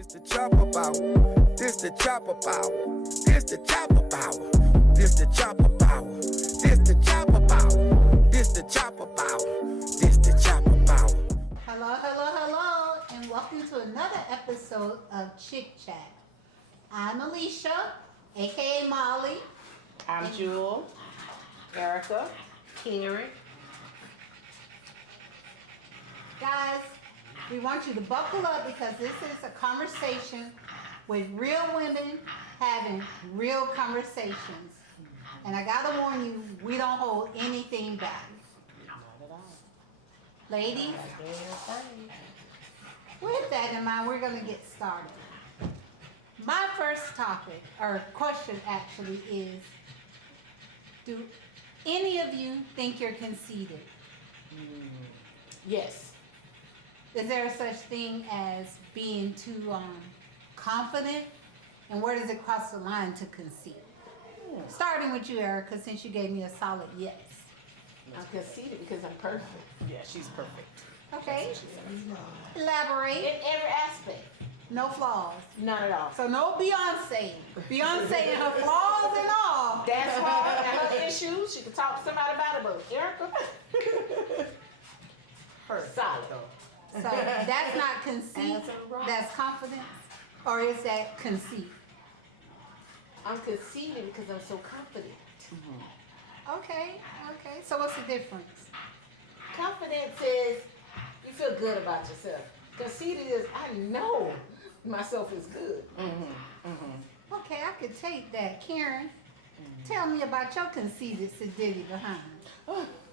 This the chopper power. This the chopper power. This the chopper power. This the chopper power. This the chopper power. This the chopper power. This the chopper power. Hello, hello, hello, and welcome to another episode of Chick Chat. I'm Alicia, aka Molly. I'm Jewel, Erica, Karen. Guys, we want you to buckle up because this is a conversation with real women having real conversations. And I gotta warn you, we don't hold anything back. not at all. Ladies, with that in mind, we're gonna get started. My first topic, or question actually, is do any of you think you're conceited? Yes. Is there a such thing as being too confident? And where does it cross the line to conceit? Starting with you, Erica, since you gave me a solid yes. I'm conceited because I'm perfect. Yeah, she's perfect. Okay, elaborate. In every aspect. No flaws. None at all. So no Beyonce. Beyonce and her flaws and all. That's hard. And her issues, she can talk to somebody about it, but Erica, her solid. So that's not conceit, Answer right. that's confidence, or is that conceit? I'm conceited because I'm so confident. Okay. So what's the difference? Confidence is you feel good about yourself. Conceited is I know myself is good. Okay, I could take that. Karen, tell me about your conceited sedity behind.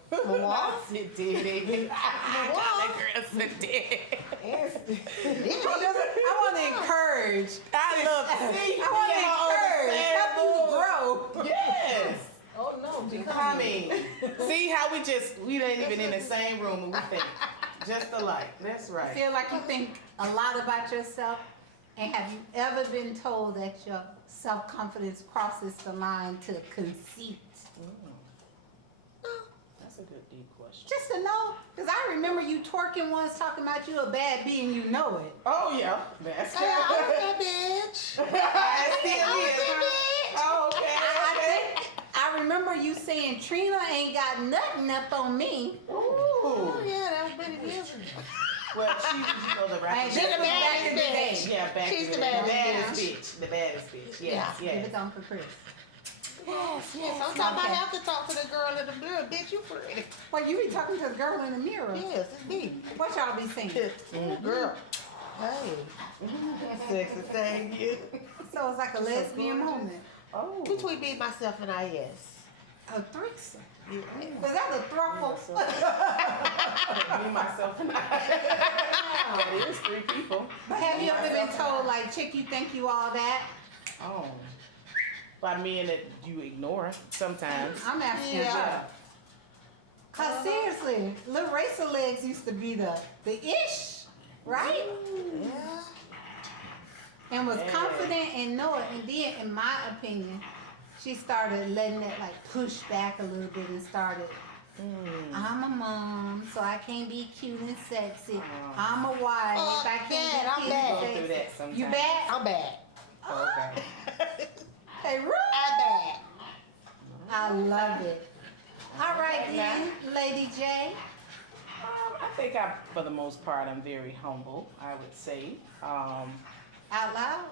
What? It did, baby. I got the girl sedity. I want to encourage. I love to see I want to encourage. Help you grow. Yes. Oh no, I mean, see how we ain't even in the same room and we think just alike. That's right. Feel like you think a lot about yourself, and have you ever been told that your self-confidence crosses the line to conceit? That's a good deep question. Just to know, because I remember you twerking once talking about you a bad bee and you know it. Oh yeah, that's I'm that bitch. I still is. Oh, okay. I remember you saying Trina ain't got nothing up on me. Ooh. Yeah, that was pretty good. Well, she, you know, the And rapper. this was back in the day. Yeah, back She's in the the day. baddest bitch. The baddest bitch. Yeah. Yes, Give yes. it on for Chris. Yes. Sometimes I have to talk to the girl in the mirror. Bitch, you pretty. Well, you be talking to the girl in the mirror. Yes, it's me. What y'all be saying? Girl. Hey. Sexy thing, yeah. So it's like a lesbian moment. Oh. Between me, myself, and I, yes. A threesome. Is that a throuple? Me, myself, and I. That is 3 people. But have you ever been told, like, chick, you think you all that? Oh. By men that you ignore sometimes. I'm asking. Yeah. Cause seriously, little racer legs used to be the ish, right? Yeah. And was Yeah. confident and know it. And then, in my opinion, she started letting it like push back a little bit and started. I'm a mom, so I can't be cute and sexy. I'm a wife, I can't yeah, I'm be bad. cute Go and through sexy. that sometimes. You bad? I'm bad. Okay. Hey, Ruth. I'm bad. I love it. All right, then, Lady J. I think for the most part, I'm very humble, I would say. Out loud.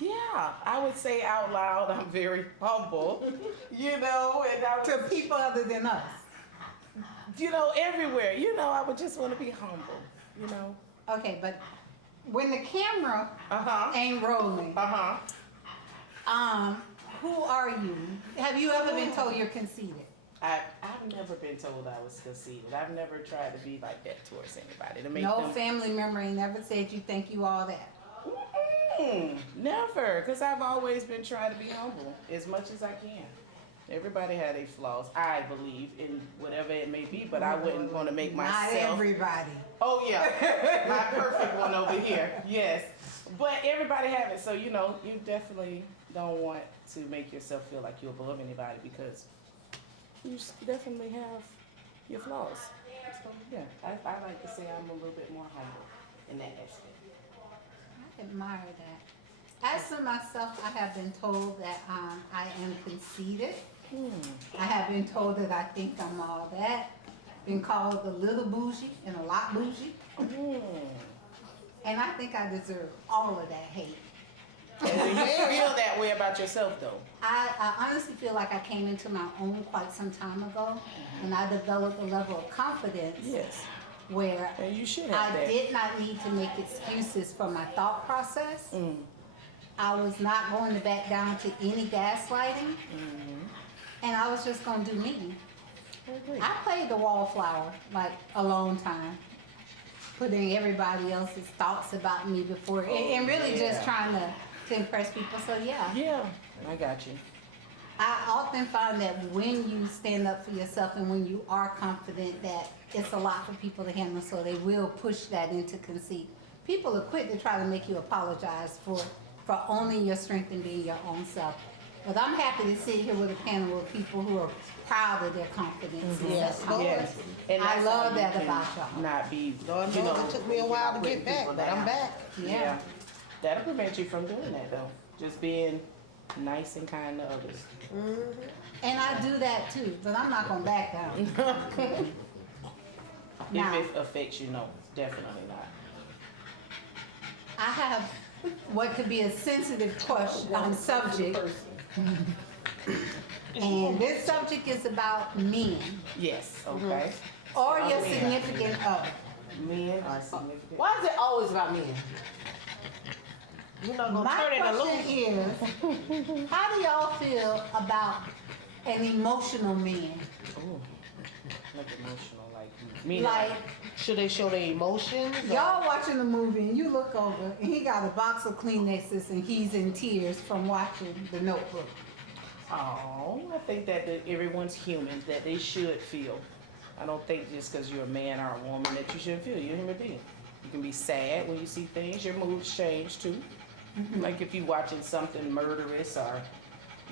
Yeah, I would say out loud, I'm very humble, you know, and I To people other than us. Everywhere, I would just want to be humble, Okay, but when the camera Uh-huh. ain't rolling, Uh-huh. who are you? Have you ever been told you're conceited? I've never been told I was conceited. I've never tried to be like that towards anybody. To make No them... family member ain't never said you think you all that. Never, because I've always been trying to be humble as much as I can. Everybody had their flaws, I believe, in whatever it may be, but I wouldn't want to make myself... Not everybody. Oh yeah, my perfect one over here. Yes, but everybody have it. So you definitely don't want to make yourself feel like you're above anybody because you definitely have your flaws. So yeah, I like to say I'm a little bit more humble in that aspect. It admire that. As for myself, I have been told that I am conceited. I have been told that I think I'm all that. Been called a little bougie and a lot bougie. And I think I deserve all of that hate. And do you feel that way about yourself, though? I honestly feel like I came into my own quite some time ago, and I developed a level of confidence Yes. where And you should have I that. did not need to make excuses for my thought process. I was not going to back down to any gaslighting, and I was just going to do me. I played the wallflower like a long time, putting everybody else's thoughts about me before, and really just trying to impress people. So yeah, Yeah, I got you. I often find that when you stand up for yourself and when you are confident, that it's a lot for people to handle, so they will push that into conceit. People are quick to try to make you apologize for owning your strength and being your own self. But I'm happy to sit here with a panel of people who are proud of their confidence. and Yes, self-confidence. Yes. And I that's love how you that can about y'all. Not be, Lord you knows know, it took me a while to putting get back, people but I'm down. back. Yeah. That'll prevent you from doing that, though. Just being nice and kind to others. And I do that too, but I'm not gonna back down. Now, If it affects you, no, definitely not. I have what could be a sensitive subject, and this subject is about men Yes, okay. or your men. significant other. Men are significant. Why is it always about men? You know, gonna My turn it question loose. is, how do y'all feel about an emotional man? Ooh, look emotional, like me. Like, Should they show their emotions? or- y'all watching the movie and you look over and he got a box of Kleenexes and he's in tears from watching The Notebook. Oh, I think that everyone's human, that they should feel. I don't think just because you're a man or a woman that you shouldn't feel. You're a human being. You can be sad when you see things. Your moods change too. Like if you're watching something murderous or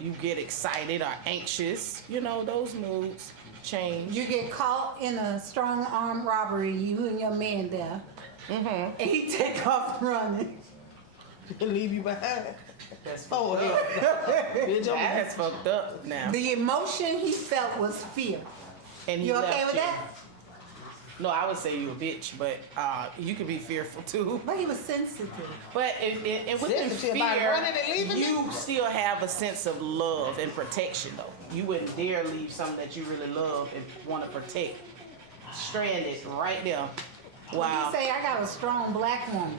you get excited or anxious, you know, those moods change. You get caught in a strong arm robbery, you and your man there, and he take off running. leave you behind. That's Oh, fucked up. Bitch, That's fucked up now. The emotion he felt was fear. And he You okay left with you. that? No, I would say you a bitch, but you could be fearful too. But he was sensitive. But and with the Sensitive about fear, running and leaving you me? still have a sense of love and protection though. You wouldn't dare leave something that you really love and want to protect. Stranded right there. Wow. He say, I got a strong black woman.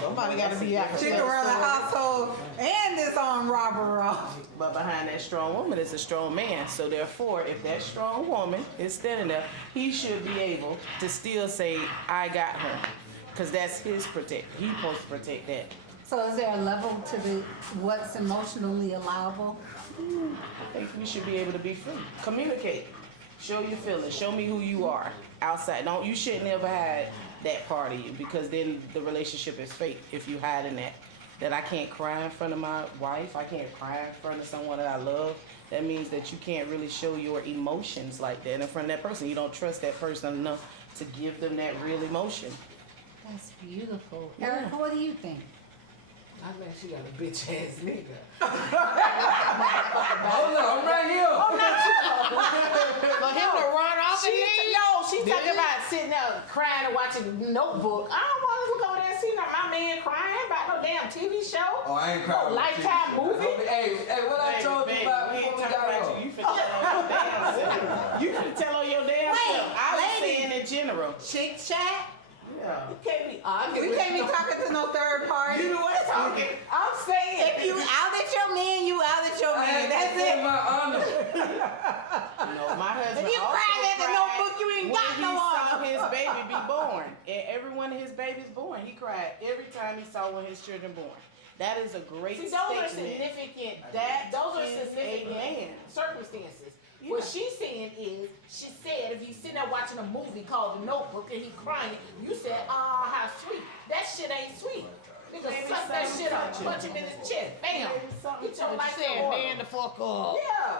Somebody got to be out. She can run a household and this armed robber off. But behind that strong woman is a strong man. So therefore, if that strong woman is standing there, he should be able to still say, I got her. Because that's his protect. He's supposed to protect that. So is there a level to what's emotionally allowable? I think we should be able to be free. Communicate. Show your feelings. Show me who you are outside. You shouldn't ever hide that part of you, because then the relationship is fake if you hide in that I can't cry in front of my wife, I can't cry in front of someone that I love. That means that you can't really show your emotions like that in front of that person. You don't trust that person enough to give them that real emotion. That's beautiful. Yeah. Erica, what do you think? I think she got a bitch ass nigga. Hold on, I'm right here. For him to run off and leave? She's Did talking he? about Sitting there crying and watching Notebook. I don't want to look over there and see my man crying about no damn TV show. Oh, I ain't crying. Oh, Lifetime movie? Hey, what I Baby, told baby, you about we ain't before we talking got about on? you. You finna tell on your damn self. You finna tell on your damn Wait, self. I was lady. saying in general. Chick chat? Yeah. You can't be arguing. We can't be talking to no third party. You the one talking. I'm saying. If you out at your man, you out at your I man. ain't That's defend it. my honor. No, my husband If you also crying at the cried Notebook, you ain't got no when he saw honor. his baby be born. And every one of his babies born, he cried every time he saw one of his children born. That is a great See, those are statement. significant. is Those are a significant man. circumstances. Yeah. What she's saying is, she said if you sitting there watching a movie called The Notebook and he crying, you said, "Ah, how sweet." That shit ain't sweet. Nigga, Maybe suck that something shit up, touching. punch him in his chest, bam. Maybe something Get your touching. life in order. the fuck up. Yeah.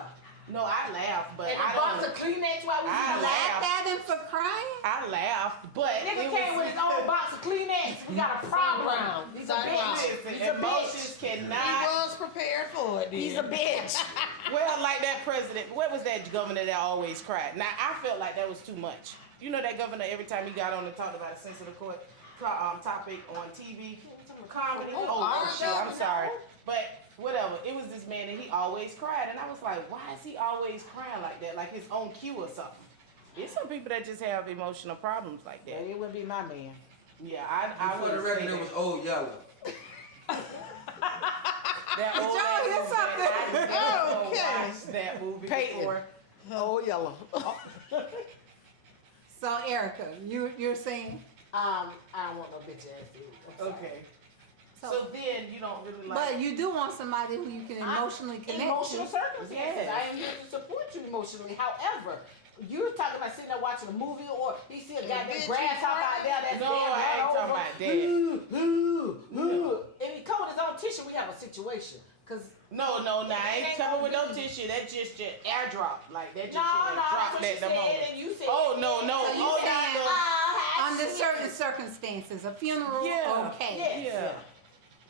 No, I laughed, but And I a box don't. of Kleenex while we I was Laughed at him for crying? I laughed, but Nigga it came was, with his own box of Kleenex. We got a problem. He's a Sorry. a emotions bitch. He cannot. was prepared for it. Then. He's a bitch. Well, like that president, what was that governor that always cried? Now, I felt like that was too much. You know that governor, every time he got on and talked about a sensitive topic on TV, comedy. our Shit, I'm governor? sorry. But whatever, it was this man and he always cried. And I was like, why is he always crying like that? Like his own cue or something. There's some people that just have emotional problems like that. It wouldn't be my man. Yeah, I For the would record, say it was Old Yellow. that Did old y'all ass hear movie something? that I never Okay. watched that movie Peyton. before. Oh, yellow. So Erica, you're saying, I don't want no bitch ass dude. I'm sorry. Okay. so, So then you don't really like. but you do want somebody who you can emotionally connect Emotional to. circumstances. Yes. I am here to support you emotionally. However, you're talking about sitting there watching a movie or you see a goddamn bitch, grasshopper you out there that's No, damn I ain't run talking over. about that. If he covered his own tissue, we have a situation. Cause No, I ain't Ain't covered no with no reason. tissue. That's just your airdrop. Like that just no, shit that's dropped what at you the said, moment. and you said. Oh no. So you Oh saying, yeah. Under certain circumstances, a funeral, Yeah. okay. Yeah.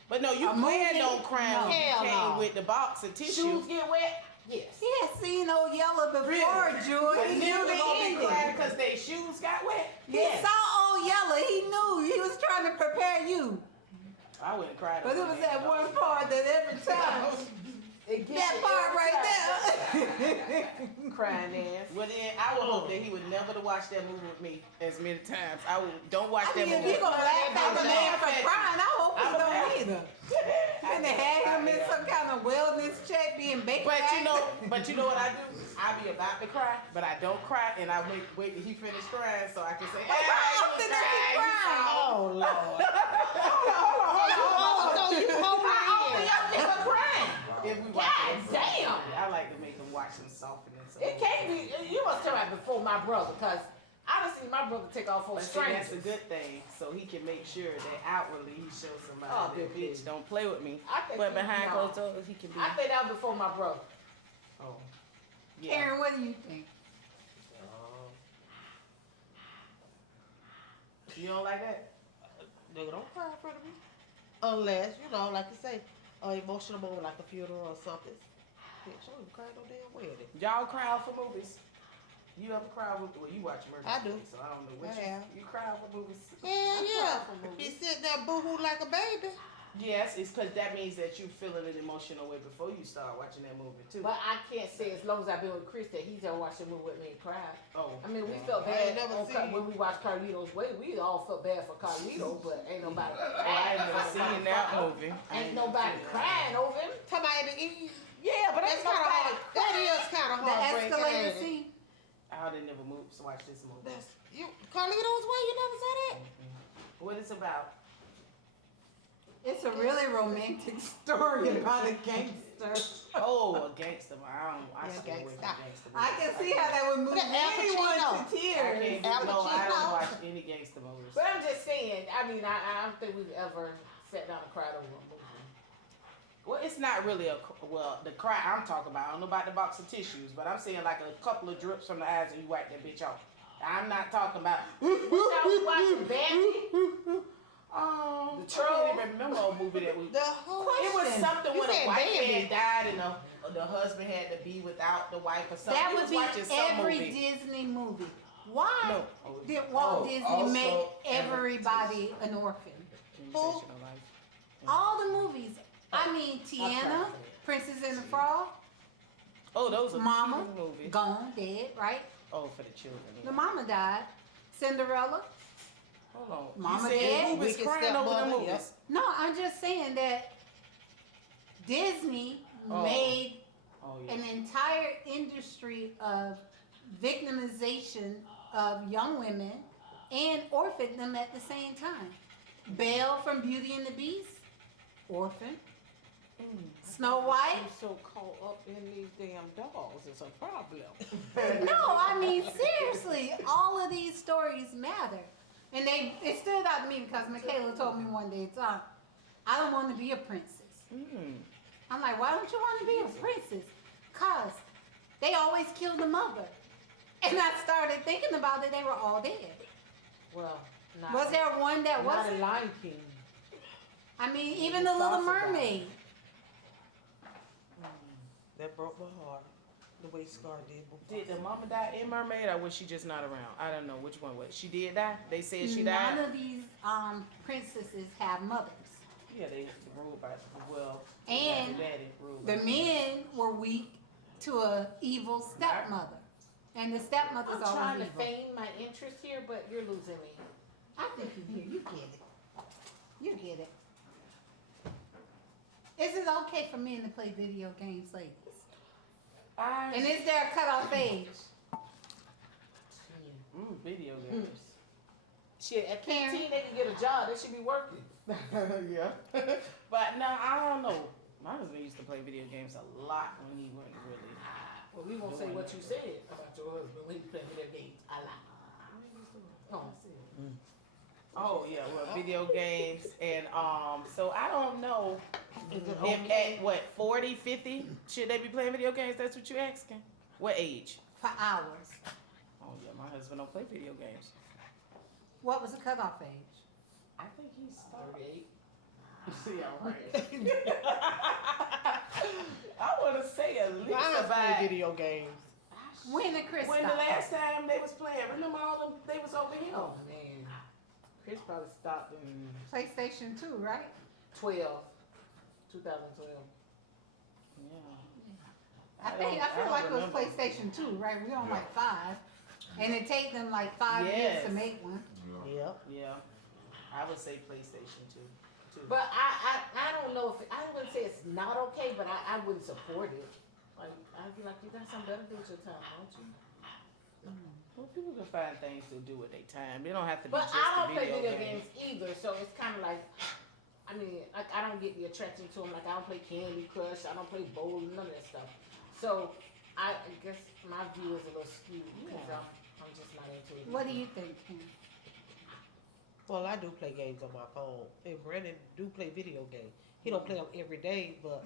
But no, you A can movie? don't cry No. when you Hell came no. with the box of tissue. Shoes get wet. Yes. He had seen Old Yellow before, Really? Jewel. But He niggas knew the gonna be ending. crying because their shoes got wet. He Yes. saw Old Yellow. He knew. He was trying to prepare you. I wouldn't cry. But it was that one part that every time, It gets that you part every right time. there. Crying ass. Well then, I would hope that he would never to watch that movie with me as many times. I would don't watch I that mean, if movie. you gonna laugh at the man for crying, I hope he I'm don't laugh. either. And they had him in some kind of wellness check being baked. But you know what I do? I be about to cry, but I don't cry, and I wait till he finish crying so I can say, "Hey, How often does he cry? Oh Lord. Oh, so you hold How it often your nigga crying? If we watch God it, damn. I like to make them watch some softening. It can't be. You must tell me before my brother, cause I done seen my brother take off on But see, that's strangers. a good thing, so he can make sure that outwardly he shows somebody Oh, that good bitch kid. don't play with me. I think But he- behind no. closed doors, he can be. I think that was before my brother. Oh, yeah. Karen, what do you think? You don't like that? Nigga, don't cry in front of me. Unless, like you say, an emotional moment like a funeral or something. Bitch, I don't even cry no damn wedding. Y'all cry out for movies? You ever cry with? Well, you watch murder. I do. movies, so I don't know what I have. you cry out for movies. Hell I yeah. cry for Be movies. sitting there boo-hoo like a baby. Yes, it's because that means that you feeling an emotional way before you start watching that movie too. But I can't say as long as I've been with Chris that he's ever watched a movie with me and cried. Oh, I mean, we felt I bad ain't never seen- when we watched Carlito's Way. We all felt bad for Carlito, but ain't nobody. I ain't never seen that movie. Ain't nobody crying over him. Talking about at the end. Yeah, but That's ain't kind of nobody. hard. That is kind of The heartbreaking. escalator ain't it? scene. I didn't never move to watch this movie. That's you, Carlito's Way. You never saw that? What it's about? It's a really romantic story about a gangster. Oh, a gangster. I Yeah, stay away from gangsta. gangster movies. I can see how that would move Look at Al anyone Pacino. to I tears. can't. Al No, I Pacino. don't watch any gangster movies. But I'm just saying. I mean, I don't think we've ever sat down and cried over a movie. Well, it's not really the cry I'm talking about. I don't know about the box of tissues, but I'm saying like a couple of drips from the eyes and you wipe that bitch off. I'm not talking about. What y'all was watching, Bambi? The I Troll? can't even remember a movie that we. The whole It was something You when a said wife Bambi. had died and the husband had to be without the wife or something. That We would was be watching some every movie. Disney movie. Why No. did Walt Disney also make everybody an orphan? Sensational Life. All the movies. I mean, Tiana, Princess and the Frog, Oh, those are Mama, cute movies. gone, dead, right? Oh, for the children. The mama died. Cinderella. Hold on. Mama you said dead, who was Wicked crying over the Stepmother, movies? yep. No, I'm just saying that Disney Oh. made Oh yeah. an entire industry of victimization of young women and orphaned them at the same time. Belle from Beauty and the Beast, orphan. Snow White. You so caught up in these damn dogs. It's a problem. No, I mean seriously, all of these stories matter. And it stood out to me because Michaela told me one day, Tom, I don't want to be a princess. I'm like, why don't you want to be a princess? Cause they always kill the mother. And I started thinking about it, they were all dead. Well, not, Was there one that not wasn't? in Lion King. I mean, even the Little Mermaid. That broke my heart. The way Scar did before. Did the mama die in Mermaid, or was she just not around? I don't know which one was. She did die. They said she died. None of these princesses have mothers. Yeah, they ruled by And daddy ruled by the men were weak to a evil stepmother, and the stepmother's I'm trying always to evil. feign my interest here, but you're losing me. I think you do. You get it. You get it. Is it okay for men to play video games, ladies? And is there a cutoff age? Video games. Shit, at Karen. 15 they can get a job. They should be working. Yeah. But no, I don't know. My husband used to play video games a lot when he wasn't really. Well, we won't say what you said about your husband when he playing video games. I lie. Oh yeah, well, video games and so I don't know if at what 40, 50 should they be playing video games? That's what you asking? What age? For hours. Oh yeah, my husband don't play video games. What was the cutoff age? I think he's 38. See, all right. I want to say at least I about play video games. When did Chris when the stop? last time they was playing. Remember all them? They was over here. Oh man, Chris probably stopped in PlayStation 2, right? 2012. Yeah. I feel don't like it was remember. PlayStation 2, right? We on like 5. And it take them like 5 years Yes. to make one. Yep. Yeah. I would say PlayStation 2. But I don't know if I wouldn't say it's not okay, but I wouldn't support it. Like I'd be like, you got something better to do with your time, don't you? Well, people can find things to do with their time. They don't have to be But just I don't the play video video games. games either, so it's kind of like, I mean, like I don't get the attraction to them. Like I don't play Candy Crush, I don't play bowling, none of that stuff. So I guess my view is a little skewed because I'm just not into it. What do you think, Kim? Well, I do play games on my phone. And Brandon do play video games. He don't play them every day, but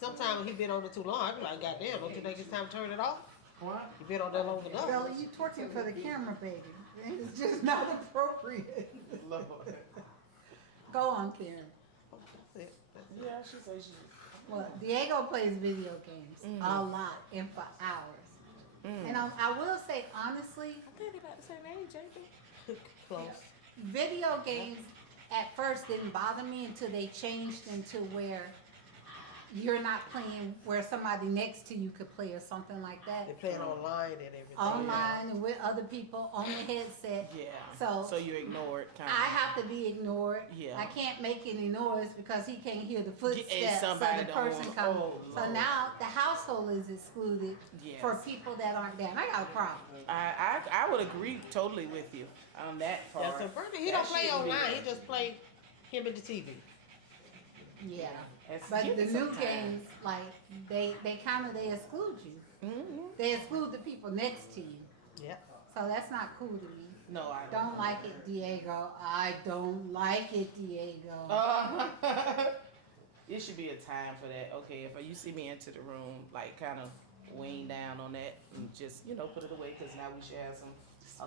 sometimes he been on it too long. I be like, goddamn, don't you think it's time to turn it off? What? You been on there long enough. Girl, you twerking for the camera, baby. It's just not appropriate. Lord. Go on, Karen. That's it. That's it. Yeah, she says she. Well, Diego plays video games a lot and for hours. And I will say, honestly, I think they about the same age, ain't they? Close. video games at first didn't bother me until they changed into where you're not playing where somebody next to you could play or something like that. They playing online and everything. Online and with other people on the headset. Yeah. So you ignore it, kind I have to be ignored. Yeah. I can't make any noise because he can't hear the footsteps of somebody the don't person want- coming. oh, So Lord. now the household is excluded Yes. for people that aren't there. And I got a problem. I would agree totally with you on that part. Yeah, so Brandon, he That don't play shouldn't be online. there. He just play him and the TV. Yeah. That's But give the it new some time. games, like they exclude you. Mhm. They exclude the people next to you. Yep. So that's not cool to me. No, I Don't like it, Diego. I don't like it, Diego. It should be a time for that. Okay, if you see me into the room, like kind of weighing down on that, and just put it away because now we should have some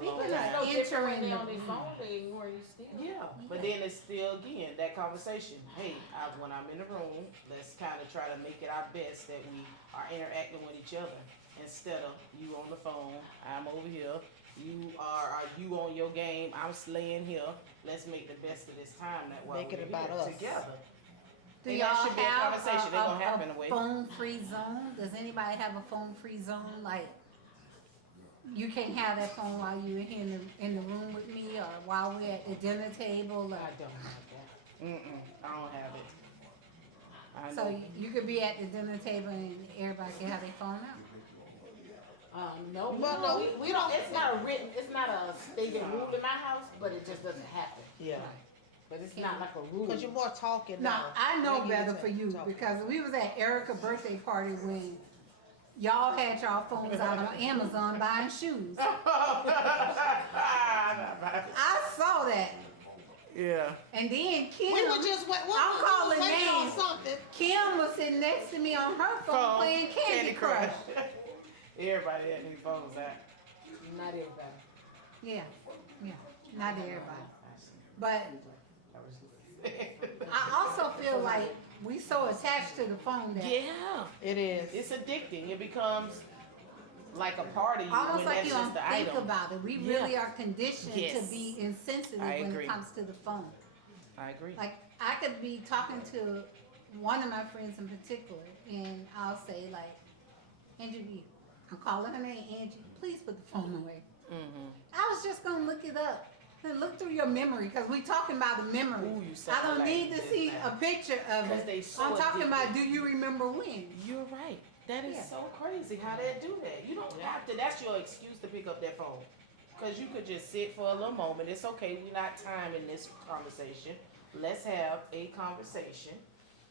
alone Speaking time. of No different when entering they the on their room. phone, they ignore you still. Yeah, but then it's still again that conversation. Hey, when I'm in the room, let's kind of try to make it our best that we are interacting with each other instead of you on the phone, I'm over here. You are you on your game? I'm laying here. Let's make the best of this time that while Make it we're about here us. together. Do And y'all that should be a have conversation. They gonna happen a away. phone-free zone? Does anybody have a phone-free zone? Like, you can't have that phone while you're here in the room with me, or while we're at the dinner table. Or, I don't like that. I don't have it. I so know. you could be at the dinner table and everybody can have their phone out. No, Well, no, we don't. It's not a stated rule in my house, but it just doesn't happen. Yeah. But it's not like a rule. Because you're more talking Now, now. I know Maybe better it's for you talking. because we was at Erica's birthday party when y'all had y'all phones out on Amazon buying shoes. I saw that. Yeah. And then Kim, We were just I'm calling waiting on names. something. Kim was sitting next to me on her phone playing Candy Crush. Everybody had their phones out. Not everybody. Yeah, not everybody. But I also feel like we so attached to the phone that Yeah, It is. it's addicting. It becomes like a part of you almost when like that's you just don't the think item. about it. We Yeah. really are conditioned Yes. to be insensitive I when agree. it comes to the phone. I agree. Like I could be talking to one of my friends in particular, and I'll say like, Angie B, I'm calling her name Angie. Please put the phone away. Mm-hmm. I was just gonna look it up. And look through your memory, because we talking about the memory. Ooh, you I don't sound need like to this see now. a picture of 'Cause it. they so I'm talking about, do addicted. you remember when? You're right. That is Yeah. so crazy how they do that. You don't have to. That's your excuse to pick up that phone. Because you could just sit for a little moment. It's okay. We're not timing this conversation. Let's have a conversation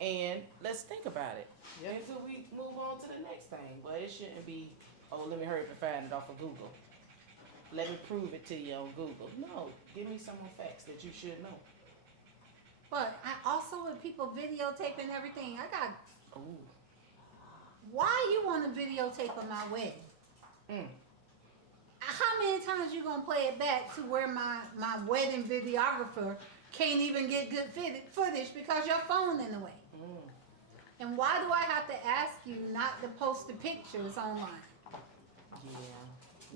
and let's think about it until we move on to the next thing. But it shouldn't be, oh, let me hurry up and find it off of Google. Let me prove it to you on Google. No, give me some more facts that you should know. But I also with people videotaping everything, I got, Ooh. why you want to videotape of my wedding? Mm. How many times you gonna play it back to where my wedding videographer can't even get good footage because your phone in the way? Mm. And why do I have to ask you not to post the pictures online? Yeah.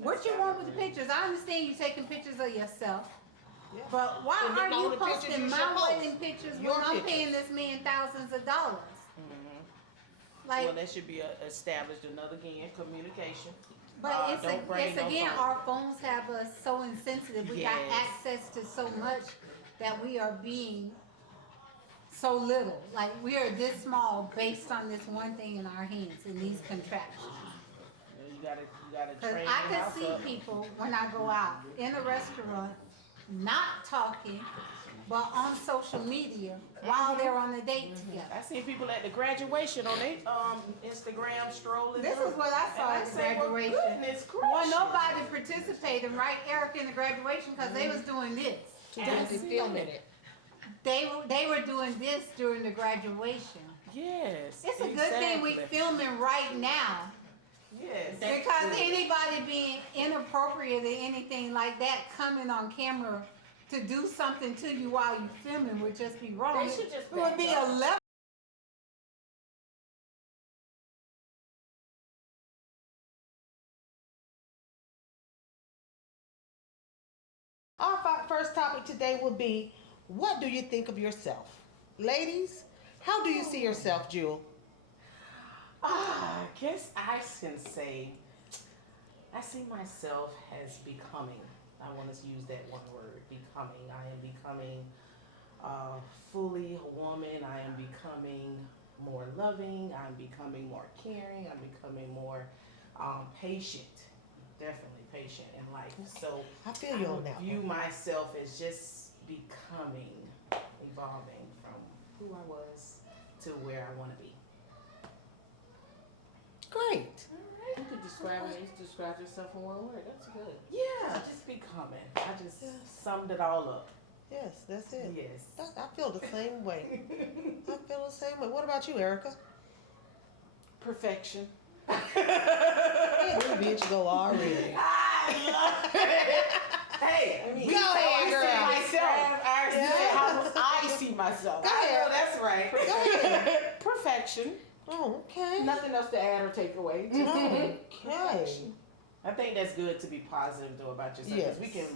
What you want with the pictures? I understand you taking pictures of yourself, Yeah. but why And are the you only pictures posting you my should post. wedding pictures Your when I'm paying pictures. this man thousands of dollars? Mm-hmm. Like, Well, that should be established another again, communication. but it's don't bring no again, phone. our phones have us so insensitive. We got Yes. access to so much that we are being so little. Like we are this small based on this one thing in our hands and these contraptions. You gotta Because train I your house can see up. people when I go out in a restaurant not talking, but on social media while they're on a date together. I seen people at the graduation on their Instagram strolling. This through. is what I saw And at the say, well, graduation. goodness Well, gracious. nobody participated, right, Eric, in the graduation because they was doing this. Too busy filming it. They were doing this during the graduation. Yes. It's a good thing we exactly. filming right now. Yes. Because anybody being inappropriate or anything like that coming on camera to do something to you while you filming would just be wrong. They should just It would be back a up. level. Our first topic today will be, what do you think of yourself? Ladies, how do you see yourself, Jewel? I guess I can say I see myself as becoming. I want to use that one word, becoming. I am becoming fully a woman. I am becoming more loving. I'm becoming more caring. I'm becoming more patient. Definitely patient in life. So I feel you on that view one. myself as just becoming, evolving from who I was to where I want to be. Great. You could describe it. You could describe yourself in one word. That's good. Yeah, just becoming. I just summed it all up. Yes, that's it. Yes. I feel the same way. I feel the same way. What about you, Erica? Perfection. Hey, this bitch go already. I love it. Hey, Go ahead, girl. I see myself. I Yeah. said how I see myself. Go I ahead. know that's right. Go ahead. Perfection. Oh, okay. Nothing else to add or take away. Just Okay. I think that's good to be positive though about yourself. 'Cause Yes. we can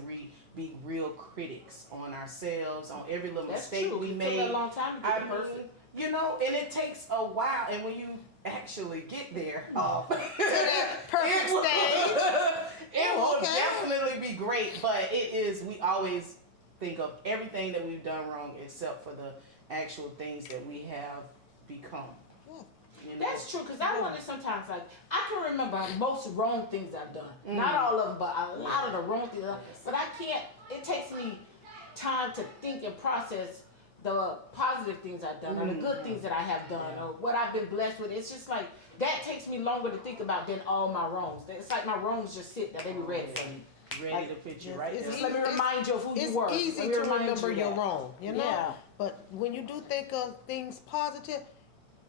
be real critics on ourselves, on every little That's mistake true. we It made. took a long time to I get mean, perfect. you know, and it takes a while. And when you actually get there, that perfect it will- stage. it Oh, will okay. definitely be great. But it is. We always think of everything that we've done wrong, except for the actual things that we have become. Yeah. You know? That's true, because I wonder sometimes, like, I can remember most wrong things I've done. Mm. Not all of them, but a lot of the wrong things. But I can't, it takes me time to think and process the positive things I've done, or the good things that I have done, or what I've been blessed with. It's just like, that takes me longer to think about than all my wrongs. It's like my wrongs just sit there, they be ready for me. Ready to put you right It's there. Just let me remind you of who It's you were. easy Let me to remind remember you you're that. wrong, you know? Yeah. But when you do think of things positive,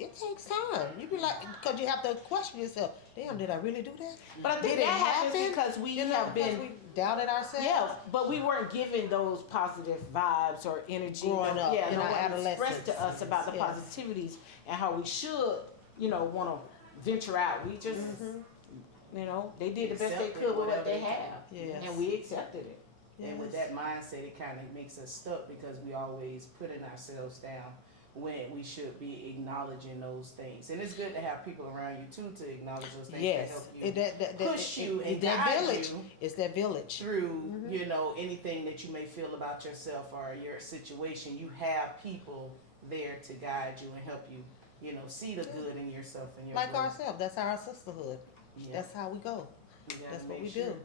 it takes time. You be like, because you have to question yourself. Damn, did I really do that? But I think Did it that happens happen? because we You know, have because been. we doubted ourselves. Yeah, but we weren't given those positive vibes or energy. Growing up, yeah, in no our one expressed adolescence. to us about the Yes. positivities and how we should, want to venture out. We just, they did the best they Accept it, could with what whatever they they have, Yes. and we accepted it. And with that mindset, it kind of makes us stuck because we always putting ourselves down when we should be acknowledging those things. And it's good to have people around you too to acknowledge those things to Yes. help you push It- you it- and that guide village. you It's that village. through, anything that you may feel about yourself or your situation. You have people there to guide you and help you, see the good in yourself and your Like growth. ourselves. That's our sisterhood. Yeah. That's how we go. We gotta That's what make we sure do.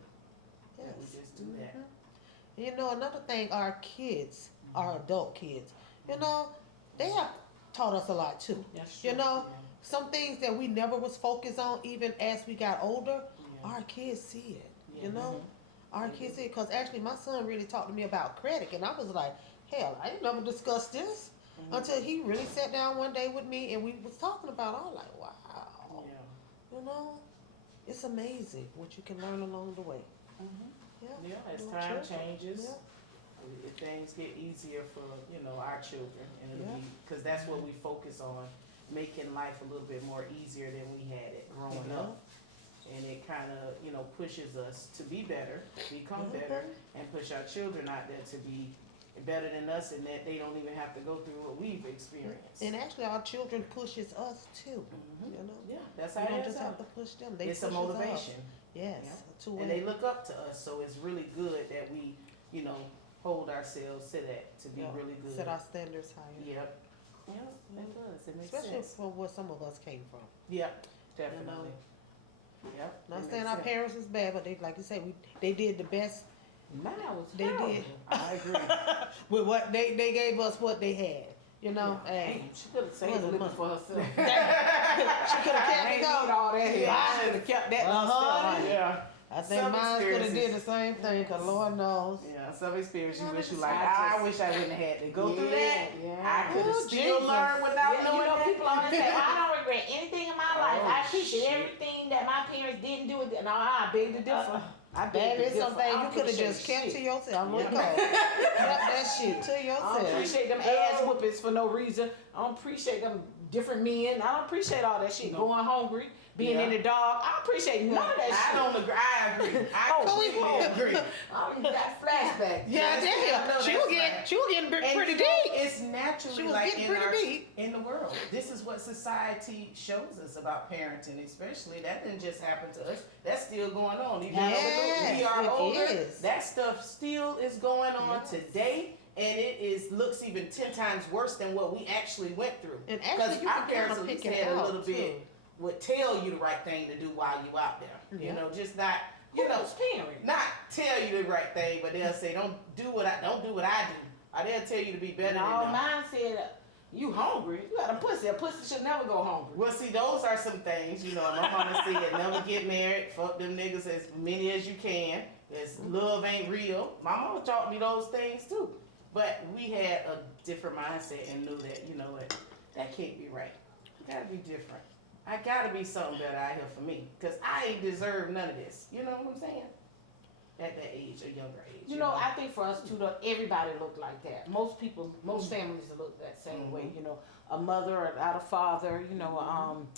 that Yes. we just do that. Another thing, our kids, our adult kids, they have taught us a lot too. That's Some things that we never was focused on, even as we got older, Yeah. our kids see it. Yeah. Our kids see it. Because actually, my son really talked to me about credit, and I was like, hell, I didn't never discuss this until he really sat down one day with me and we was talking about it. I was like, wow. Yeah. It's amazing what you can learn along the way. Yeah, as Little time children. changes, Yeah. if things get easier for, our children, and it'll Yeah. be, because that's what we focus on, making life a little bit more easier than we had it growing Yeah. up. And it kind of, pushes us to be better, become better, and push our children out there to be better than us, and that they don't even have to go through what we've experienced. And actually, our children pushes us too. Yeah, that's We how don't it is. just have to push them. They It's a push us. motivation. Yes. Yeah. And they look up to us, so it's really good that we, hold ourselves to that, to be really good. Set our standards higher. Yep. Yeah, it does. It makes Especially sense. from where some of us came from. Yep, definitely. Yep. Not it saying makes our sense. parents was bad, but they, like you say, they did the best Mine was they terrible. did I agree. with what they gave us what they had. Hey, Damn, she could have saved a Wasn't little much. for herself. she could have I kept ain't it need going. all that here. I should have kept that myself. honey. Yeah. I think Some mine could have experiences. did the same thing, cause Lord knows. Yeah, some experience you Yeah, wish you that's- like, I wish I wouldn't have had to go through that. I could have Ooh, still Jesus. learned without Yeah, knowing that. people always say, I don't regret anything in my life. Oh, I appreciate shit. everything that my parents didn't do. No, I beg to differ. I beg Baby, to it's differ. something I you could have appreciate just kept shit. to yourself. Look Yeah. Kept that shit to I don't yourself. appreciate them ass whoopings for no reason. I don't appreciate them different men. I don't appreciate all that shit. No. Going hungry, being Yeah. in the dark. I don't appreciate none of that I shit. don't agree. I agree. I Oh, completely agree. I got flashbacks. Yeah, Yes, I damn. know She that's was getting, right. she was getting And pretty you know, deep. it's naturally She was like getting in pretty deep. in the world. This is what society shows us about parenting, especially that didn't just happen to us. That's still going on. Even though we Yes, are it older, is. that stuff still is going on today, and it looks even 10 times worse than what we actually went through. And actually, you our can parents kind of at least pick it had a out little too. bit would tell you the right thing to do while you out there. Yeah. Just not Who was parent? not tell you the right thing, but they'll say don't do what I do. Or they'll tell you to be better No, than them. mine said, you hungry? You got a pussy. A pussy should never go hungry. Well, see, those are some things, my mama said, never get married, fuck them niggas as many as you can, as love ain't real. My mama taught me those things too. But we had a different mindset and knew that, what, that can't be right. You gotta be different. I gotta be something better out here for me, because I ain't deserve none of this. You know what I'm saying? At that age, a younger age. You know, I think for us too, everybody look like that. Most people, most families look that same way. A mother without a father. Mom.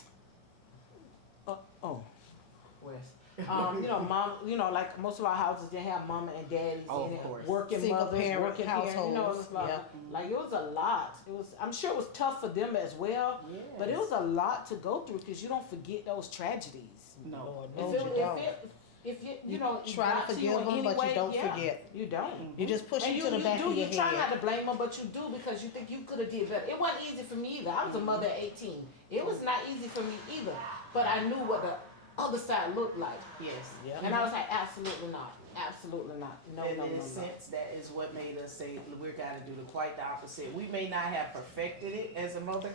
Like most of our houses didn't have mama and daddies Oh, in of it. course. Working Single mothers, parent working parents. It households, was like, yeah. it was a lot. I'm sure it was tough for them as well. Yes. But it was a lot to go through because you don't forget those tragedies. No. Lord If knows it, you if don't. it, if you, You it try to got forgive you in them, any but you way, don't yeah, forget. You don't. You just push And you to the back of your you try head. not to blame them, but you do because you think you could have did better. It wasn't easy for me either. I was a mother at 18. It was not easy for me either. But I knew what the other side looked like. Yes. Yeah. And I was like, absolutely not. Absolutely not. No, And no, in no, a no. sense, that is what made us say we got to do quite the opposite. We may not have perfected it as a mother,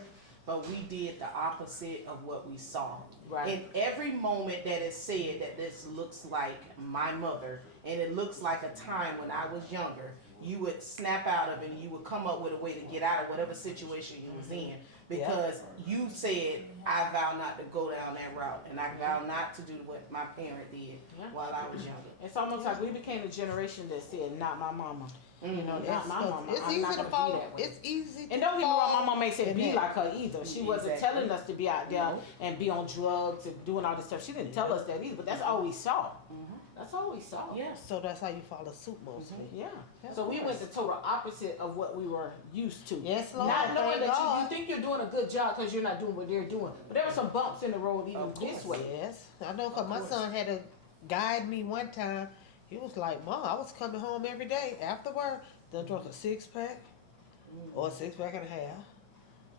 but we did the opposite of what we saw. Right. In every moment that is said that this looks like my mother, and it looks like a time when I was younger, you would snap out of it and you would come up with a way to get out of whatever situation you was in. because you said I vow not to go down that route, and I vow not to do what my parent did Yeah. while I was younger. It's almost like we became the generation that said, "Not my mama." You know, Mhm. not my mama. It's I'm easy not to gonna fall. be that way. It's easy. And don't get me wrong, my mom ain't said in be that. like her either. She wasn't Exactly. telling us to be out there and be on drugs and doing all this stuff. She didn't tell us that either, but that's all we saw. That's all we saw. Yeah. So that's how you follow suit mostly. Yeah. Yeah, So of we course. went the total opposite of what we were used to. Yes, Lord. Not knowing thank that you God. think you're doing a good job because you're not doing what they're doing. But there were some bumps in the road even Of this course. way. Yes, I know. Cause my son had to guide me one time. He was like, "Mom, I was coming home every day after work. Done drunk a 6-pack or a 6-pack and a half.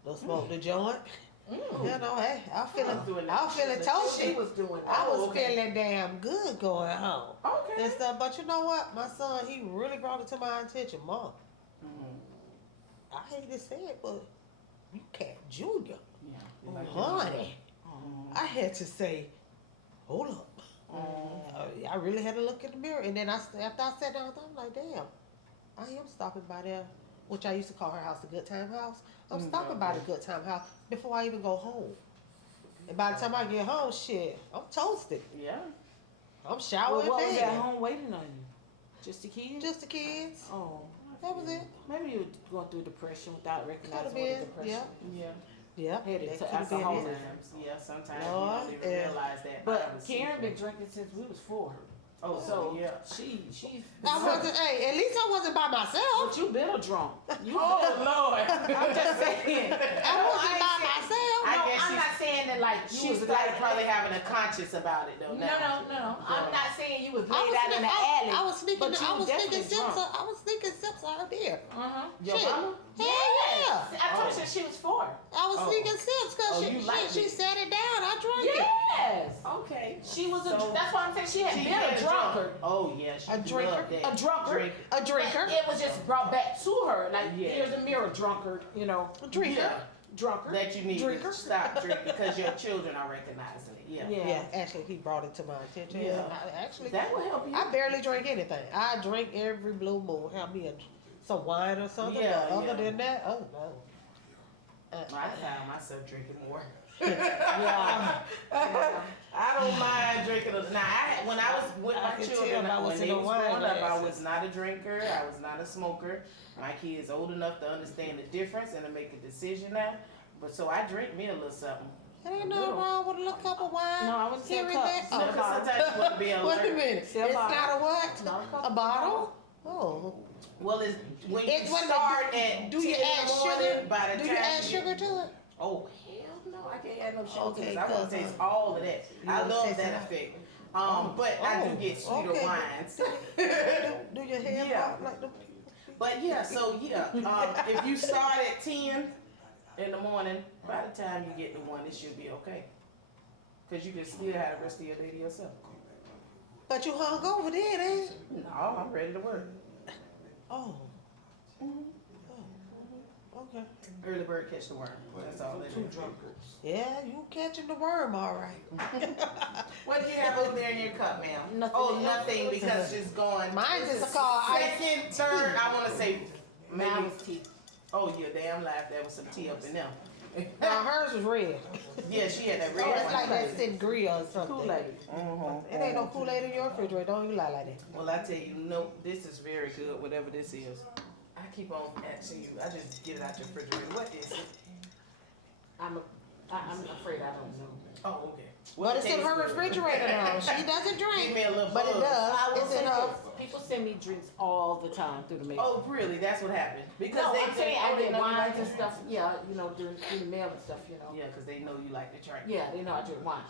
Done smoked the joint. You know, hey, I was doing feeling that. toasty. She was doing that. I was okay. feeling damn good going home Okay. and stuff. But you know what? My son, he really brought it to my attention, Mom. I hate to say it, but you can't, Junior, Yeah. honey. I had to say, hold up. I really had to look in the mirror, and then after I sat down, I'm like, damn, I am stopping by there, which I used to call her house the Good Time House. I'm stopping by the Good Time House before I even go home. And by the time I get home, shit, I'm toasted. Yeah. I'm Well, showering what was bed. at home waiting on you? Just the kids? Just the kids. Oh. That was it. Maybe you were going through depression without recognizing Could've what a been, depression yeah. is. Yeah. Yeah, Headed that to could've been it. alcoholism. Sometimes Lord, you don't even yeah. realize that. But Karen been drinking since we was 4. Oh, So yeah. she's. I wasn't. Hey, at least I wasn't by myself. But you been a drunk. You Oh Lord. I'm just saying. I wasn't by myself. I No, guess I'm she- not saying that like She you was started like probably having a conscience about it though. No. Now. I'm not saying you was I laid was out in the alley. I was sneaking. but you I was sneaking definitely sips. drunk. I was sneaking sips out there. Your Shit. mama? Hell yeah. I told you that she was 4. I was Oh. sneaking sips Oh, because you like she it. sat it down. I drank it. Yes. Okay. She was So- that's why I'm saying she had She been had a drunkard. Oh yeah, she A drinker? loved that. A drunkard. Drink. A drinker. But it was just brought back to her. Like, Yeah. here's a mirror, drunkard, you know. A drinker. Yeah. Drunkard. That you need Drinker. to stop drinking because your children are recognizing it. Yeah. Yeah. Yeah, actually, he brought it to my attention. Yeah. Actually, That will help you. I barely drink anything. I drink every blue moon. Have me some wine or something. Yeah, but other yeah. than that, oh no. I found myself drinking more. Yeah. I don't mind drinking. When I was with I my can children, tell by when what's they in the was wine growing up, I glasses. was not a drinker. I was not a smoker. My kids old enough to understand the difference and to make a decision now. But so I drink me a little something. There ain't nothing wrong with a little cup of wine. No, I wouldn't say here and cup. there. No, 'cause sometimes you want to be Wait a alert. minute. Say a It's bottle. not a what? Not a cup. A bottle? Oh. Well, it's when It's you when start the- at do you 10 in add the morning, sugar? by the Do time you add get- sugar to it? Oh hell no, I can't add no sugar Okay, to this. I want to 'cause, taste all of that. you I wanna love taste that it? effect. But I do get sweeter okay. wines. Do your hair Yeah. pop like the But yeah, so yeah, if you start at 10 in the morning, by the time you get to 1, it should be okay. Cause you can still have the rest of your day to yourself. But you hung over there, ain't you? No, I'm ready to work. Oh. Oh, okay. Early bird catch the worm. That's all that is. Yeah, you catching the worm all right. What do you have over there in your cup, ma'am? Nothing. Oh, nothing because she's going. Mine's this just is a call. Second, third, I want to say maybe. Mine was tea. Oh, yeah, damn life. There was some tea up in there. Now hers was red. Yeah, she had that red Oh, it's one. like that sangria or something. Kool-Aid. It ain't no Kool-Aid in your refrigerator. Don't you lie like that. Well, I tell you, no, this is very good, whatever this is. I keep on asking you. I just get it out your refrigerator. What is it? I'm afraid I don't know. Oh, okay. But it's in her tastes good? refrigerator now. She doesn't Give drink, me a little but it buzz. does. I will It's say in her. this. People send me drinks all the time through the mail. Oh, really? That's what happened? Because No, I'm saying I know get you wines like and it? stuff. Yeah, you know, through the mail and stuff. You know. Yeah, because they know you like to drink. Yeah, they know I drink wine.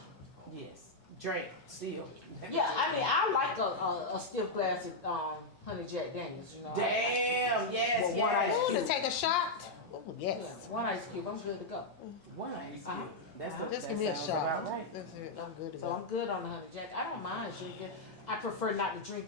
Yes. Drink, still. Yeah, I mean, I like a stiff glass of honey Jack Daniels. You know. Damn, yes, Well, one yes. Ooh, to take a shot. Ooh, yes. Yeah, one ice cube. I'm good to go. One ice cube. Uh-huh. That's the, Just that give me a sounds shot. about right. That's it. I'm good to So go. I'm good on the honey Jack. I don't mind drinking. I prefer not to drink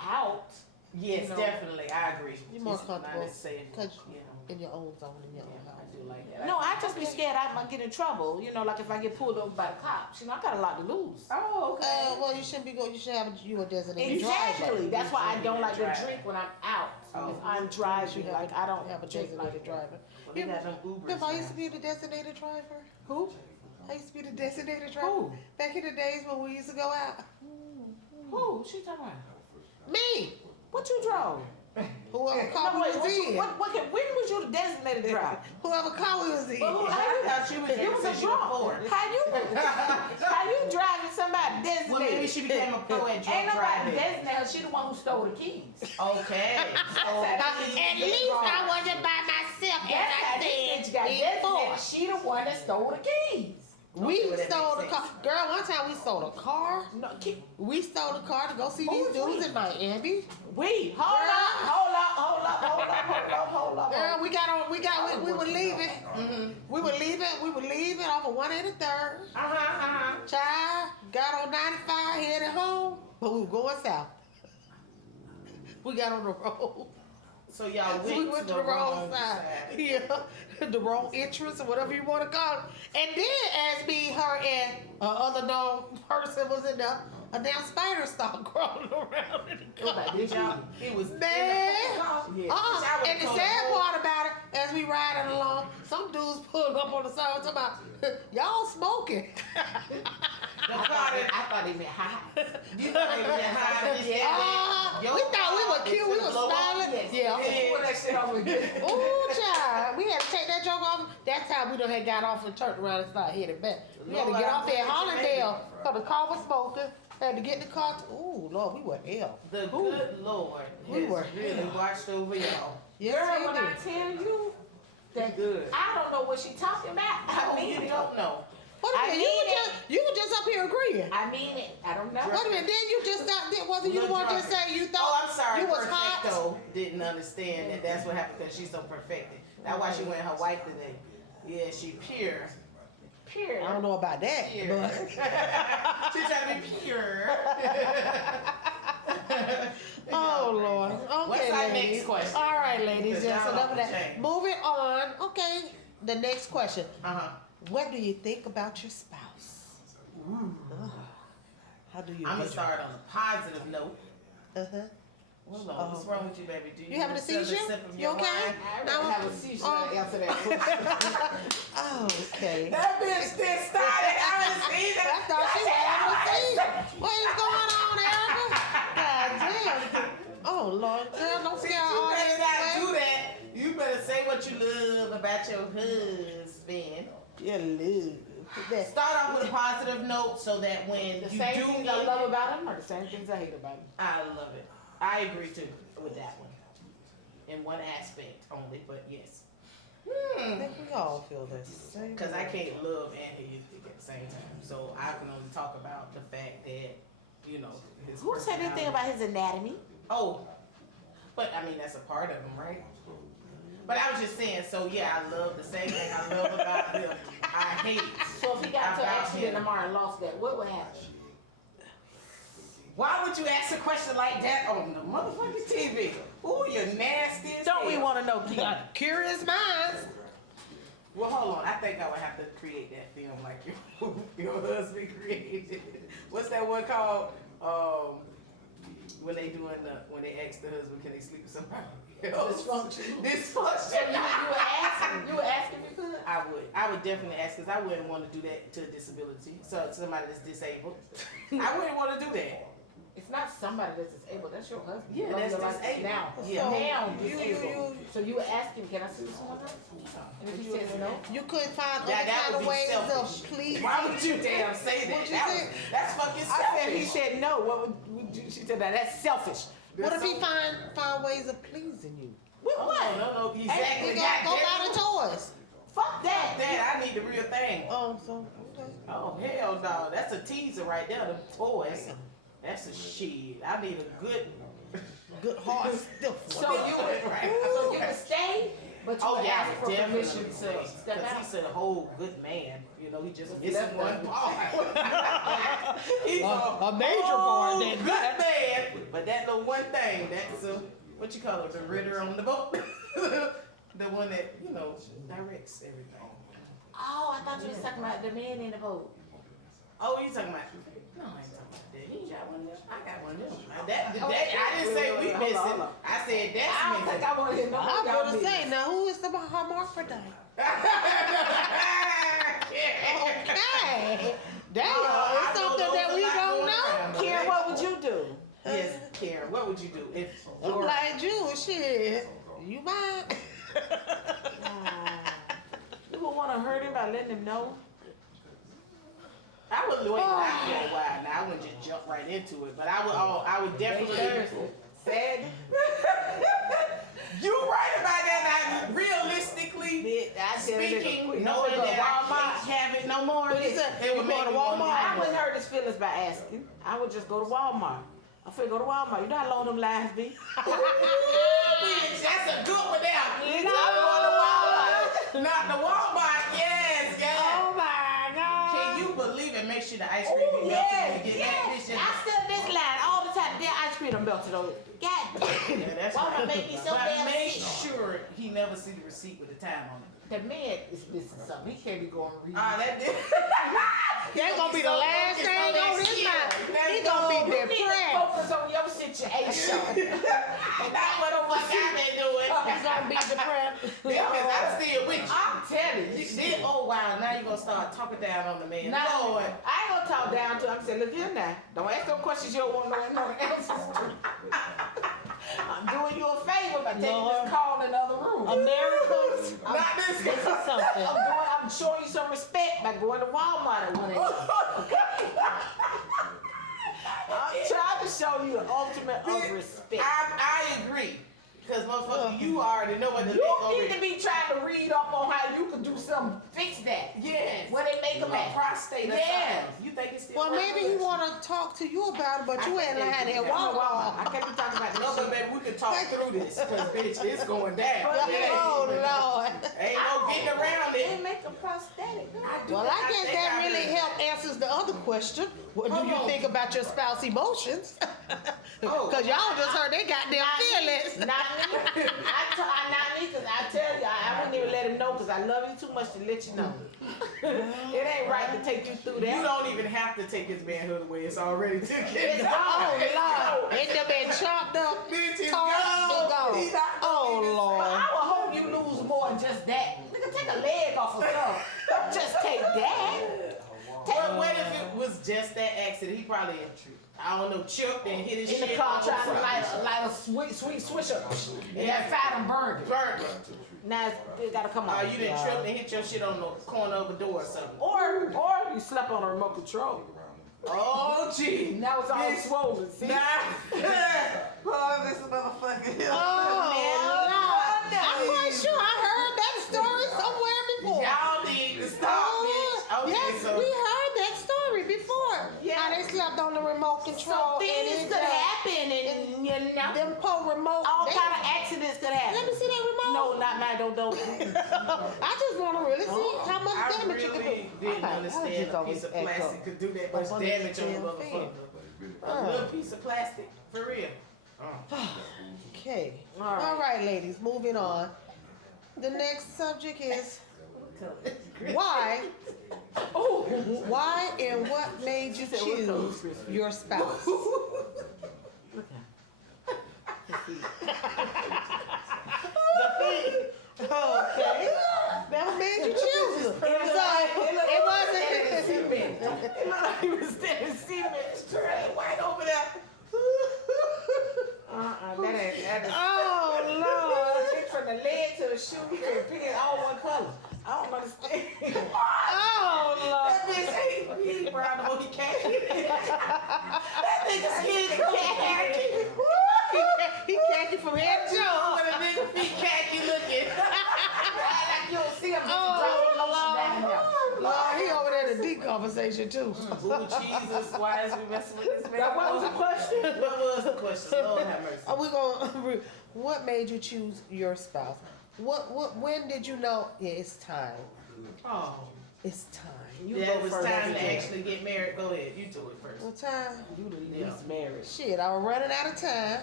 out. Yes, You know. definitely. I agree. You're more It's not comfortable as safe, because you know. in your own zone, in your Yeah, own I house. do like that. No, I just be scared I might get in trouble. You know, like if I get pulled over by the cops. You know, I got a lot to lose. Oh, okay. Well, you shouldn't be going. You should have you a designated Exactly. driver. That's why I don't like to Driver. drink when I'm out. If I'm driving, like I don't have a take designated like driver. Well, they got them Ubers If I used to now. be the designated driver. who? I used to be the designated driver. Who? Back in the days when we used to go out. Who? She talking about? Me. What you drove? Whoever car No, we wait, was what you, in. when was you the designated driver? Whoever car we was in. But who, I how you, thought she was you was a since you drunk. were 4. How you driving somebody designated? Well, maybe she became a pro at Ain't drunk nobody driving. designated her. She the one who stole the keys. Okay. So At least I wasn't by myself, as That's I how this said bitch got before. designated. She the one that stole the keys. We Okay, well, that stole the makes car. sense. Girl, one time we stole a car. No, keep, We stole the car to go see these Who was dudes we? in Miami. hold up. Girl, we were leaving. We were leaving off of 183rd. Child, got on 95, headed home, but we were going south. We got on the road. So y'all So we went to the wrong side. Yeah, the wrong entrance or whatever you want to call it. And then as me, her, and other known person was in there, a damn spider started crawling around in the car. Did y'all? It was Man, Yeah. and the sad part about it, as we riding along, some dudes pulled up on the side talking about, y'all smoking. The car that I thought he meant high. you thought it was high. We thought we were cute, we were smiling. Yeah. Put that shit over again. Ooh, child. We had to take that joke off. That's how we done had got off and turned around and started heading back. We had to get off at Hollandale because the car was smoking. Had to get the car. Ooh, Lord, we were hell. The good Lord We has were really hell. watched over y'all. Yes, Girl, he when did. I tell you that Good. I don't know what she talking about. I Oh, mean you it. don't know. Wait a I minute, mean you were just up here agreeing. I mean it. I don't know. Wait a minute, then you just thought, wasn't you the Little one just drunk. saying you Oh, thought I'm sorry. you was hot? Perfecto didn't understand that that's what happened because she's so perfected. That's why she wearing her white today. Yeah, she pure. Period. I don't know about that, Pure. but She's trying to be pure. oh Lord. Okay, What's our ladies. next question? All right, ladies. Because Yes, y'all enough of off that. the chain. Moving on. Okay, the next question. Uh-huh. What do you think about your spouse? Ugh. How do you? I'm gonna think- start on a positive note. Uh-huh. Hold on, what's wrong with you, baby? Do You having a want another seizure? sip of You your okay? wine? I No. don't have a seizure to answer that question. Oh, okay. That bitch did started having a seizure. I thought she was having a seizure. What is going on, Erica? God damn. Oh Lord, girl, don't See, scare you all better not that. do that. You better say what you love about your husband. Yeah, love. That. Start off with a positive note so that when The you same do things meet I love about him are the same things I hate about him. I love it. I agree too with that one. In one aspect only, but yes. I think we all feel the same. Because I can't love and hate at the same time. So I can only talk about the fact that, you know, his Who said anything personality- about his anatomy? Oh, but I mean, that's a part of him, right? But I was just saying, so yeah, I love the same thing I love about him. I hate. So if he got into an About accident him. tomorrow and lost that, what would happen? Why would you ask a question like that on the motherfucking TV? Ooh, you're nasty as Don't we hell. want to know, Keon? Curious minds. Well, hold on. I think I would have to create that film like your husband created. What's that one called? When they when they ask the husband, can they sleep with somebody else? Dysfunction. Dysfunction. So you would ask him if you could? I would definitely ask because I wouldn't want to do that to a disability. So somebody that's disabled, I wouldn't want to do that. It's not somebody that's disabled. That's your husband. Yeah, You love that's your life disabled. now. Yeah. Now You- disabled. So you would ask him, can I see someone else? And if he says no, You couldn't find Yeah, other that kind would of be ways selfish. of pleasing. Why would you damn say that? What'd you That say? that's fucking I selfish. said he said no. What would you? She said that. That's selfish. What if he find ways of pleasing you? With Oh, what? no, exactly. You gotta go buy the toys. Fuck that. That I need the real thing. So okay. Oh hell no, that's a teaser right there. The toys. That's a shit. I need a good. Hard, stiff one. So you would stay, but you Oh would yeah, ask for definitely. permission to step Because out. he's a whole good man. You know, he just Left missing one one. part. He's A major part, whole then. good man. But that little one thing, that's what you call it, the ritter on the boat. The one that, you know, directs everything. Oh, I thought you was talking about the man in the boat. Oh, you talking about? No, I ain't talking about that. You got one of them? I got one of them. I didn't say we Hold on, missing. hold on. I said I that's don't think I want to hear no I'm more y'all gonna say business. now, who is the hermaphrodite? missing. Okay. Damn, I it's know something those that a we lot don't going know. around, but Karen, what would you do? Yes, Karen, what would you do if I'm like Jewish shit. You mind? You would want to hurt him by letting him know? I would wait out for a while. Now I wouldn't just jump right into it, but I would definitely. Sad. You right about that. Now, realistically speaking, knowing that I can't have it no more, What you say? it would You make going to me want Walmart? I wouldn't hurt his feelings by asking. I would just go to Walmart. I'm finna go to Walmart. You know how long them lines be? Bitch, that's a good one there. You know I'm going to Walmart. Not the Walmart, yes, yes. Oh my God. Can you believe it? Make sure the ice cream be melted and get that bitch in. I stood this line all the time. Their ice cream done melted on it. God damn. Yeah, that's Walmart right. make me so But damn make sick. sure he never see the receipt with the time on it. The man is missing something. He can't be going read. That did. That's gonna be the last thing on his mind. He gonna be You need to depressed. focus on your situation. And that's what the fuck I've been doing. He's gonna be depressed. Because I'm still with you. I'm telling you. Then, oh wow, now you gonna start talking down on the man. Now, Lord. I ain't gonna talk down to him. I'm saying, look here now. Don't ask no questions you don't want no answers to. I'm doing you a favor by taking Lord. this call in another room. America, Not this this is something. I'm showing you some respect by going to Walmart at 1 a.m. I'm trying to show you the ultimate of respect. I agree. Because motherfucker, you already know what the You nigga need to be trying to read up on how you can do something, fix that. Yes. Where they make them A at. prostate or Yeah. something. You think it's still Well, maybe he wanna talk to you about it, but you ain't lying at Walmart. I can't be talking about No, this but shit. baby, we can talk through this. Because, bitch, it's going down. Oh Lord. Ain't no getting around They it. make a prosthetic. Well, I guess think that I really heard helped answers the other question. What do Hold you on. think about your spouse emotions? Oh. Cause y'all just heard they got their Not me. feelings. Not me. Not me, because I tell you, I wouldn't even let him know because I love you too much to let you know. It ain't right to take you through that. You don't even have to take his manhood away. It's already taken. It's Oh gone. Lord, it done been chopped up, Bitch, it's torn gone. and He gone. not Oh gonna Lord. I would hope you lose more than just that. Nigga, take a leg off or something. Don't just take that. What if it was just that accident? He probably, I don't know, tripped and hit his In shit. the car on trying to something. light a sweet swisher. And that fat and burned it. Burnt. Now it gotta come on. You didn't trip and hit your shit on the corner of a door or something. Or you slept on a remote control. Oh, gee. Now it's all Bitch. swollen. See? Nah. Oh, this motherfucker. Oh Lord. I'm quite sure I heard that story somewhere before. Y'all need to stop, bitch. Okay, Yes, so. we heard that story before. Yeah. How they slept on the remote control. So and things it could just- happen, and you know, Them poor remote. all they- kind of accidents could happen. Let me see that remote. No, not mine. Don't. I just want to really see how much I damage you can really do. didn't Okay, understand how a did piece you of go with plastic echo? could do that much Up under damage the on a damn motherfucker. A Oh. little piece of plastic, for real. Okay. All right. All right, ladies, moving on. The next subject is why and what made you choose your spouse? Okay. That made you choose her. It wasn't. It looked like he was standing cement straight white over there. That ain't. Oh Lord. From the leg to the shoe, he could pick it all one color. I don't understand. Oh Lord. That bitch he brown the he can't. That nigga skin khaki. He khaki from head to toe. When a nigga feet khaki looking. Like you don't see him Oh, dropping lotion down there. Lord, he over there in a deep conversation too. Ooh, Jesus, why is we messing with this man? Now, what was the question? What was the question? Lord have mercy. Are we going? What made you choose your spouse? When did you know? Yeah, it's time. Oh. It's time. You Yeah, go it was first. time to actually get married. Go ahead, you do it first. What time? You the least married. Shit, I was running out of time.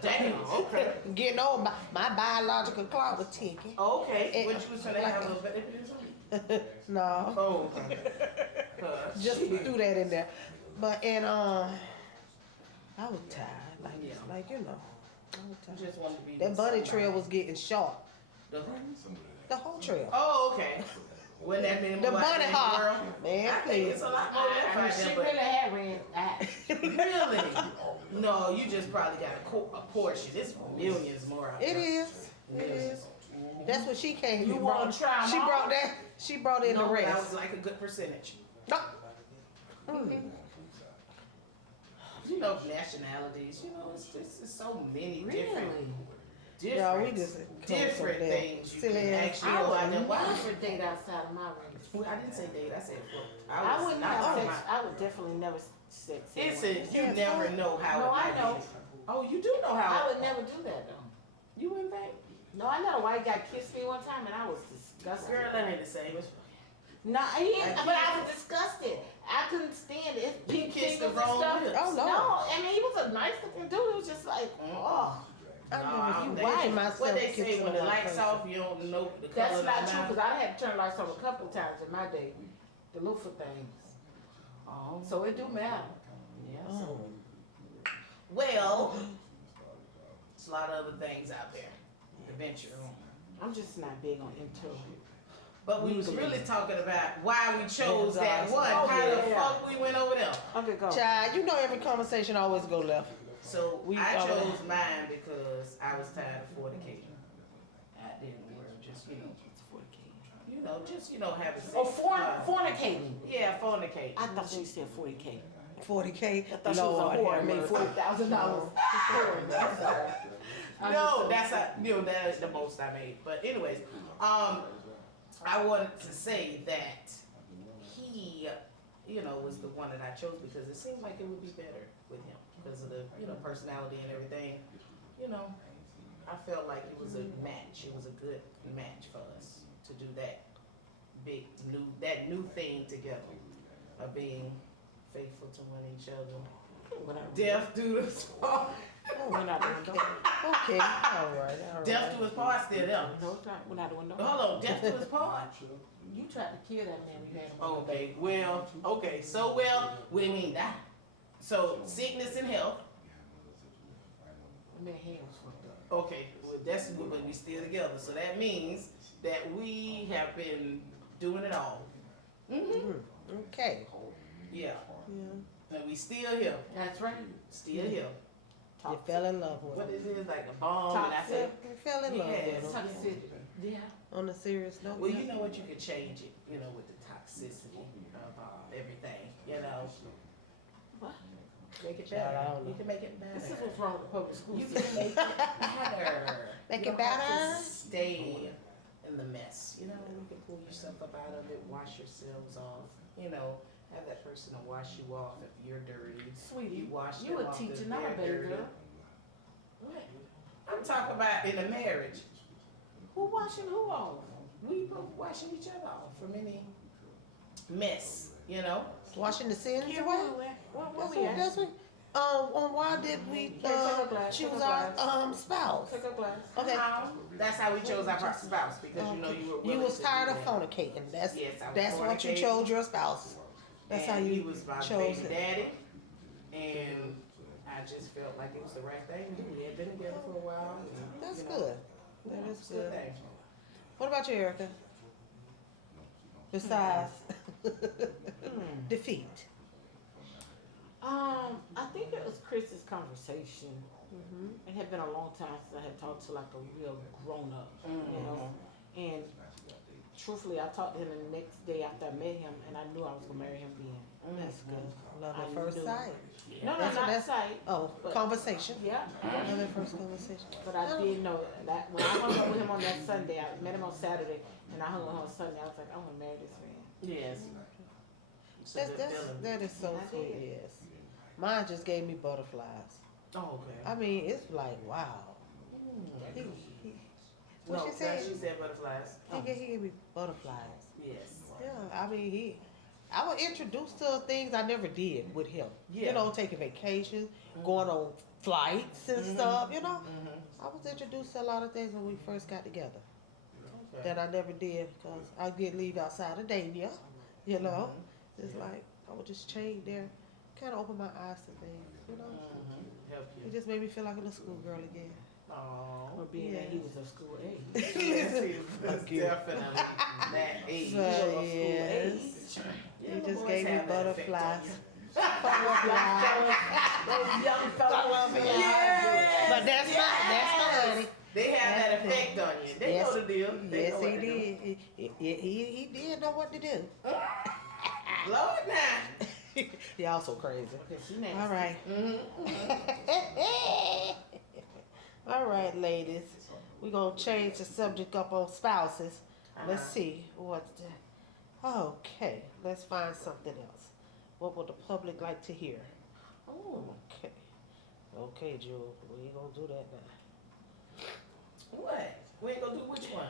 Damn, okay. Getting old. My biological clock was ticking. Okay, what you was trying to have a little bit of No. Oh, okay. Just threw that in there. But I was tired. Yeah. Like you know, I was I tired. just wanted to be That with bunny somebody. trail was getting short. The, The whole trail. oh, okay. Wasn't that many The more bunny out hop. there in the world? Man, I think it's please. a lot more left I mean, out she there, but really had red eyes. really, no, you just probably got a portion. It's millions more out It there. is. It is. That's what she came. You and wanna brought. try 'em She all? brought that. She brought in No, the but that rest. was like a good percentage. No. Mm. You know, nationalities. You know, it's so many different. Yeah, we Different, just come from different there. things you Silly can ass. actually I go out would there. Why? never date outside of my range. Well, I didn't say date. I said fuck. I was wouldn't not have talking sex. I would definitely never sex. It's anyone. a, you never know how No, it I might know. be. Oh, you do know how. I would never do that though. You wouldn't think? No, I know a white guy kissed me one time and I was disgusted. Girl, that ain't the same. It's, No, but I was disgusted. I couldn't stand it. It's pink kissed the fingers and wrong stuff. lips. Oh, no. No, I mean he was a nice looking dude. It was just like, oh, I Nah, remember you watching right. myself. What they get say when the somebody lights crazy. off, you don't know the color that's of not the true mouth. because I had to turn lights on a couple of times in my day. The look for things. Oh, So it do matter. yeah. Oh. Well, there's a lot of other things out there to venture on. I'm just not big on interior. But we was really talking about why we chose that one. Oh, How the yeah. fuck we went over there. Okay, go. Child, you know every conversation always go left. So We I already- chose mine because I was tired of fornicating. I didn't want to just, just, having sex. Oh, fornicating. Yeah, fornicating. I thought she said 40K. 40K. I thought she was a Lord whore. I have made mercy. $40,000. I'm sorry. No, that is the most I made. But anyways, I wanted to say that he, was the one that I chose because it seemed like it would be better with him because of the, personality and everything. I felt like it was a match. It was a good match for us to do that new thing together of being faithful to one each other. Death do his part. We're not doing that. Okay, all right. Death do his part still there. No, it's not. We're not doing that. Hold on, death do his part. You tried to kill that man. We had him on the Okay, we didn't mean die. So sickness and health. The man hand was fucked up. Okay, well that's good, but we still together. So that means that we have been doing it all. Mm-hmm. Okay. Yeah, Yeah. and we still here, That's right. still here. You fell in love with What him. is it like a bomb? And I said, You fell in love Yes. with him. Toxicity. Yeah. On a serious note. well, you know what? You could change it. With the toxicity of everything. What? Make it Child, I better. don't know. You can make it better. This is what's wrong with the public school You system. can make it better. Make You it don't have to better? Stay in the mess. You can pull yourself up out of it, wash yourselves off. Have that person to wash you off if you're dirty. Sweetie, You wash you them a off teacher, if not a they're baby dirty. girl. What? I'm talking about in a marriage. Who washing who off? We both washing each other off from any mess. Washing the sins Here, away. where we at? That's what. Why did we Take a glass, take choose a our glass. spouse? Take a glass. Okay. That's how we chose our spouse because you were You willing was to tired do of that. fornicating. That's Yes, I was what you fornicating. chose your spouse. That's And how you he was my chose baby it. daddy, and I just felt like it was the right thing to do. We had been together for a while. And, That's you know, good. That is it's a good good. thing. What about you, Erica? Besides defeat. I think it was Chris's conversation. It had been a long time since I had talked to like a real grown up, And truthfully, I talked to him the next day after I met him, and I knew I was gonna marry him then. That's good. Love I at first knew. sight. No, That's- not that's- sight. Oh, But- conversation. Yeah. Love at first conversation. But I did know that when I hung up with him on that Sunday, I met him on Saturday, and I hung up with him on Sunday. I was like, I want to marry this man. Yes. It's a good feeling. That is so I sweet. did. Yes. Mine just gave me butterflies. Oh, okay. I mean, it's like wow. He, what No, she said? she said butterflies. He gave me butterflies. Yes. Yeah, I mean I was introduced to things I never did with him. Yeah. You know, taking vacations, going on flights and stuff. You know, I was introduced to a lot of things when we first got together Okay. that I never did because I did leave outside of Dania. You know, It's like I would just change there, kind of open my eyes to things, you know. Help It you. just made me feel like a little schoolgirl again. Oh, or being that he Yes. was of school age. Yes, he was Okay. definitely that age. But Of school yes, age. Yeah, he the just boys gave me have that effect on butterflies. you. Butterflies. Those young fellas. Yes, But that's my honey. They have that That's effect on you. They Yes. know the deal. They Yes, know he what to do. did. He did know what to do. Lord, now. Y'all so crazy. Okay, she nasty. All right. All right, ladies. We're going to change the subject up on spouses. Let's see what's the... Okay, let's find something else. What would the public like to hear? Oh, Okay. Okay, Jewel. We ain't going to do that now. what? We ain't gonna do which one?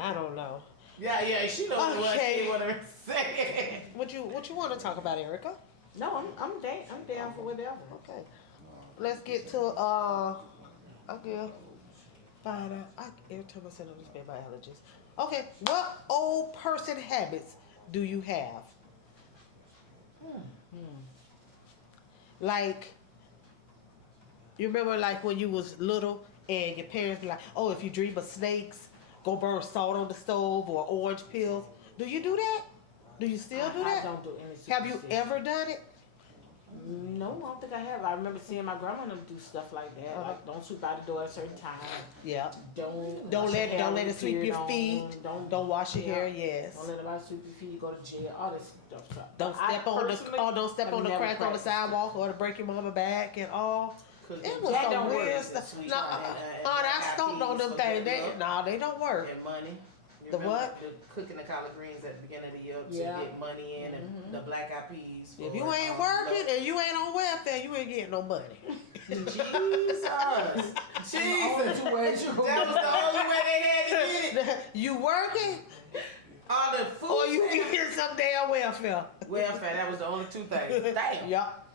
I don't know. Yeah, she knows what Okay. she wanna say. What you want to talk about, Erica? No, I'm down for whatever. Okay. Let's get to I'll find out. Every time I send on this my allergies. Okay, what old person habits do you have? Like, you remember like when you was little and your parents be like, oh, if you dream of snakes, go burn salt on the stove or orange peels. Do you do that? Do you still do I that? don't do any Have you superstition. ever done it? No, I don't think I have. I remember seeing my grandma do stuff like that. Like, don't sweep out the door at a certain time. Yeah. Don't Don't wash your hair let when it you sweep period your on. feet. Don't Don't wash your yeah. hair. Yes. Don't let anybody sweep your feet. You go to jail. All this stuff. Don't I step on personally don't step have on the never crack on the practiced it. sidewalk or to break your mama back and all. It was That some don't work, weird is it, stuff. sweet? No, I stomped on them things. They don't work. And money. You The remember what? The cooking the collard greens at the beginning of the year to Yeah. get money in, and the black eyed peas. If for, you ain't working and you ain't on welfare, you ain't getting no money. Jesus, Jesus, that was the only way they had to get it. You working All the food. or you stamps. getting some damn welfare. Welfare. That was the only two things. Damn. Yup.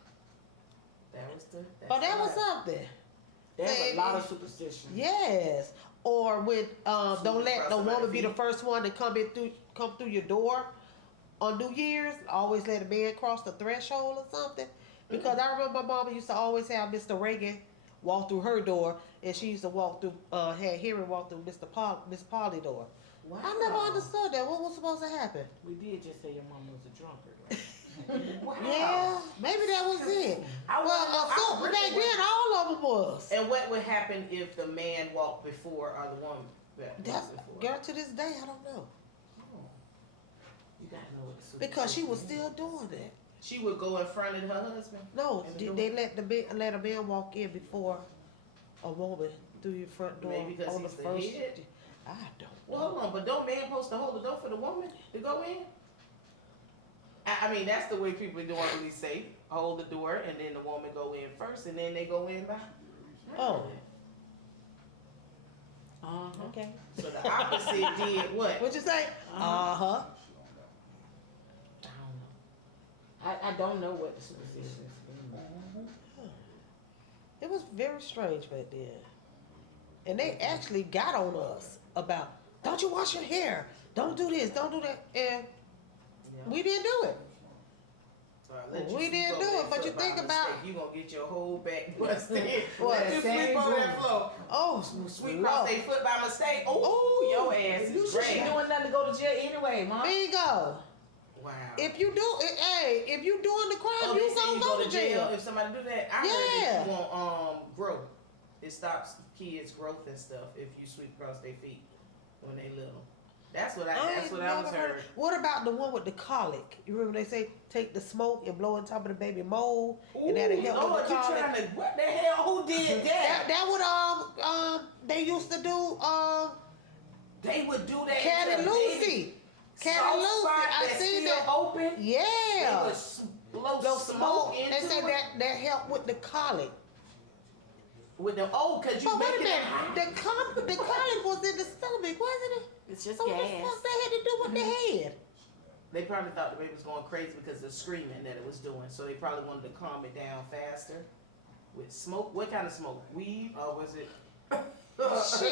That was the. But that was something. There's a lot of superstition. Yes. Or when don't let the Somebody woman be the feet. first one to come through your door on New Year's. Always let a man cross the threshold or something. Because I remember my mama used to always have Mr. Reagan walk through her door, and she used to walk through had Henry walk through Miss Polly door. Wow. I never understood that. What was supposed to happen? We did just say your mom was a drunkard, right? Wow. Yeah, maybe that was it. I Well, wouldn't know. I back really then all of them was. And what would happen if the man walked before or the woman walked That's, before? girl, to this day, I don't know. Oh. You gotta know what the Because she was superstition still doing that. is. She would go in front of her husband. No, In the door? they let a man walk in before a woman through your front door Maybe because on the he's the first. head? I don't Well, know. hold on, but don't man supposed to hold the door for the woman to go in? I mean, that's the way people normally say, hold the door and then the woman go in first and then they go in behind. Oh. Okay. So the opposite did what? What'd you say? Uh huh. I don't know what the superstition is. It was very strange back then. And they actually got on us about, don't you wash your hair? Don't do this, don't do that. And we didn't do it. So I let you We sleep didn't over do that it, but you foot by think about- mistake. You gonna get your whole back busted. What, Let you same sleep over that room? floor. Oh, Sweep across their foot by mistake. Oh, your ass You is should be dragged. doing nothing to go to jail anyway, mom. bingo. Wow. If you do, if you doing the crime, Oh, they you say gonna you go to jail. if somebody do that. I heard Yeah. that you want growth. It stops kids' growth and stuff if you sweep across their feet when they little. That's what I ain't was never heard. What about the one with the colic? You remember they say take the smoke and blow on top of the baby mold, and that'll help Lord, with the you colic. trying to what the hell? Who did that? That would they used to do They would do that. Cat to and a baby. Lucy. Cat Soft and Lucy. spot I that's seen still that. open. Yeah. They would blow Blow smoke into They say it. that help with the colic. With the cause you But wait a making minute, it hot. the colic was in the stomach, wasn't it? It's just So what the gas. fuck they had to do with the head? They probably thought the baby was going crazy because of the screaming that it was doing. So they probably wanted to calm it down faster. With smoke? What kind of smoke? Weed? Or was it? Shit,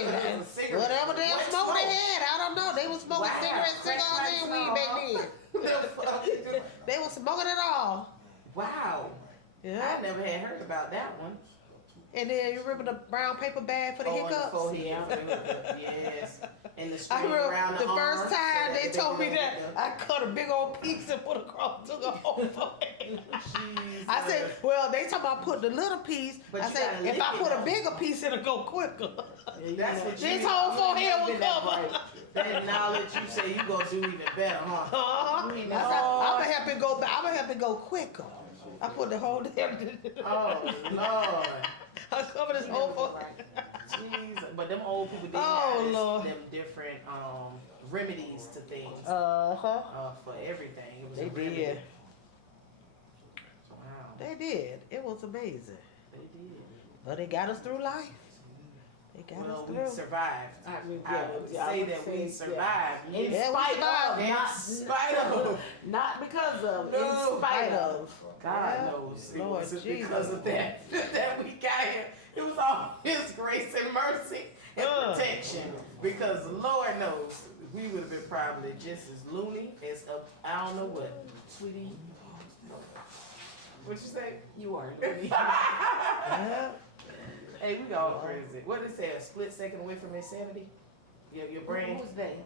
It was a cigarette. whatever damn What smoke they had, I don't know. They was smoking Wow, cigarettes, crack cigars, pipes and and weed all. back then. Wow. Yeah. I never had heard about that one. And then you remember the brown paper bag for the Oh, on hiccups? the forehead. for the hiccup, yes. And the I string remember around the the first arm, time so they that told me don't that, hiccup. I cut a big old piece and put across to the whole forehead. Jesus. I said, well, they talking about putting a little piece. But I you said, gotta if lick I it, put a though. bigger piece, it'll go quicker. That's what This you whole you forehead ain't was been that covered. bright. That knowledge you say you gonna do even better, huh? Uh-huh. You ain't I never- said, I'm gonna help it go. I'm gonna help it go quicker. I put the whole damn. Oh Lord. I covered this whole forehead. Jeez. But them old people did Oh, have Lord. them different remedies to things Uh-huh. for everything. It was They a remedy. did. Wow. They did. It was amazing. They did. But it got us through life. It got Well, us we through. survived. I mean, I would say that we survived. In Yeah, we spite survived. of, In not, spite of. not because of, No. in spite of. God Yeah. knows it Lord wasn't Jesus. because of that that we got here. It was all His grace and mercy and protection. Because Lord knows we would have been probably just as loony as I don't know what, sweetie. What you say? You are. Yeah. Hey, we all crazy. What did it say? A split second away from insanity? Your brain. Who's they?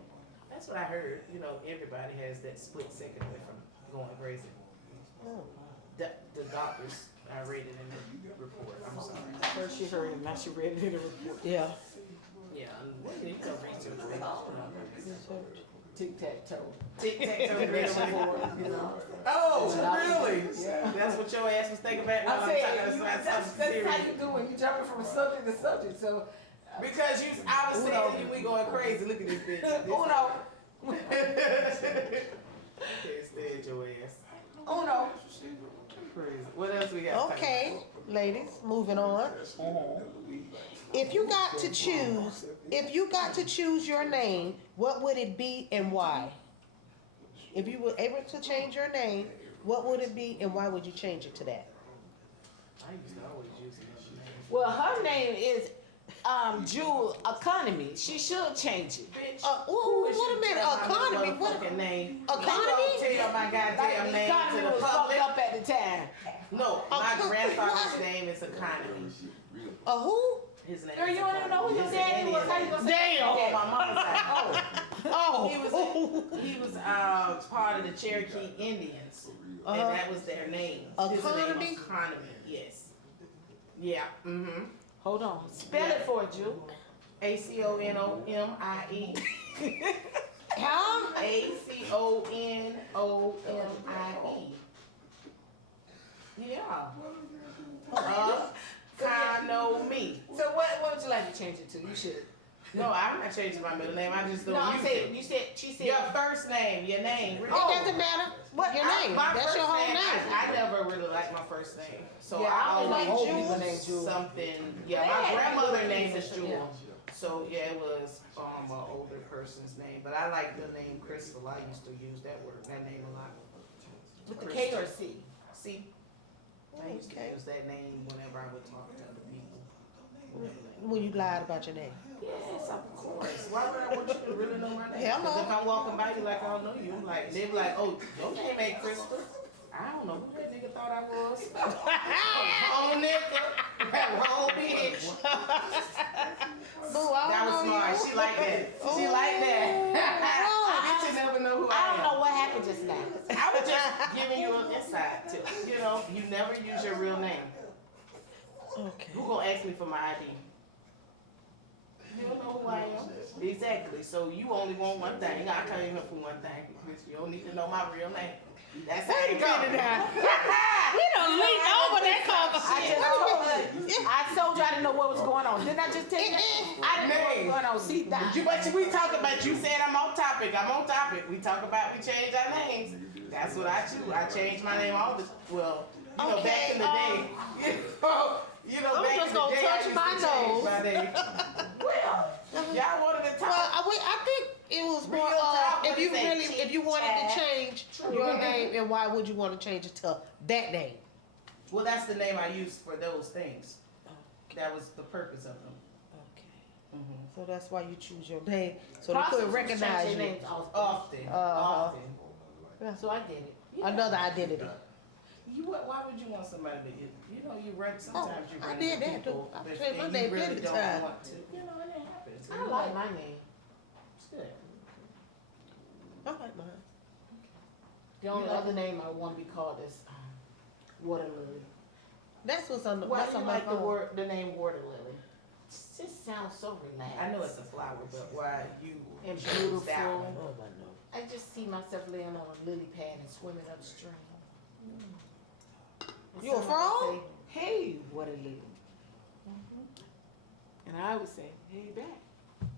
That's what I heard. You know, everybody has that split second away from going crazy. Oh. The doctors, I read it in the report. I'm sorry. First she heard it, now she read it in the report. Yeah. Yeah, and you can research it. Tic tac toe. Tic tac toe prediction. You know. Oh, really? Yeah. That's what your ass was thinking back when I'm I'm saying, talking about that's something how serious. you do when you jumping from subject to subject. So, Because I was saying to you, we going crazy. Look at this bitch. uno, Can't stand your ass. uno. Crazy. What else we got? to talk Okay, ladies, moving on. If you got to choose your name, what would it be and why? If you were able to change your name, what would it be and why would you change it to that? I used to always use another name. Well, her name is Jewel Economy. She should change it. Bitch. Ooh, Wish what you a minute, tell my economy, motherfucking what- name. Economy? You don't tell my Like goddamn the name economy to the was fucked public. up at the time. No, my Econ- grandfather's what? name is Economy. Who? His name Girl, is you don't even know who your It's daddy an was. How you Indian gonna name. say Damn. On my mama's side. Oh. He was part of the Cherokee Indians, and that was their name. His Economy? name was Economy. Yes. Yeah. Mm-hmm. Hold on. Spell it for you. ACONOMIE. Huh? ACONOMIE. Yeah. Economy. So what would you like to change it to? You should. No, I'm not changing my middle name. I just don't No, I'm use saying, it. she said, Your first name, your name. It doesn't matter. What your name? My That's first your whole name, name. I never really liked my first name. So Yeah, I I don't like always Jewel. used Jewel. something. Yeah, Yeah, my grandmother Jewel. name is Jewel. Yeah. So yeah, it was an older person's name. But I like the name Crystal. I used to use that name a lot. with the K or C? See, I used to Okay. use that name whenever I would talk to other people. When you lied about your name. Yes, of course. Why would I want you to really know my name? Hello. 'Cause if I'm walking by you like I don't know you, I'm like, they be like, oh, your name ain't Crystal. I don't know who that nigga thought I was. Wrong nigga. That wrong bitch. Boo, I That don't was know smart. you. She like that. She like that. I never know who I don't I know am. what happened just now. I was just giving you an insight tip. You know, you never use your real name. Okay. Who gonna ask me for my ID? You don't know who I am. Exactly. So you only want one thing. I come here for one thing. Bitch, you don't need to know my real name. That's how Wait it a minute goes. now. We done leaned over that conversation. I told you I didn't know what was going on. Didn't I just tell you? I didn't know what was going on. See, that. But we talk about, you said I'm on topic. I'm on topic. We talk about, we change our names. That's what I do. I change my name all the, well, you know, back in the day. You know, I'm back just in the gonna day, I touch used my to change nose. my name. Well, y'all wanted to Well, talk. I think it was more Real talk, if you what is that, really, if you wanted to change your name, and why would you want to change it to that name? Well, that's the name I used for those things. That was the purpose of them. Okay. So that's why you choose your name, so they Prostitutes couldn't recognize change their you. names often. Often, Uh-huh. often. So I did it. Another identity. Why would you want somebody to, you know, you run, sometimes you I run did into that too. people, I but changed my and name you really plenty don't times. want to, you know, and it happens. I like my name. It's good. I like mine. The only other name I want to be called is water lily. That's what's on the. Why That's do you on my like the phone. the name water lily? It just sounds so relaxed. I know it's a flower, but why you And choose that beautiful. one? Oh my no. I just see myself laying on a lily pad and swimming upstream. And You a someone would frog? say, hey, water lily. And I would say, hey, back.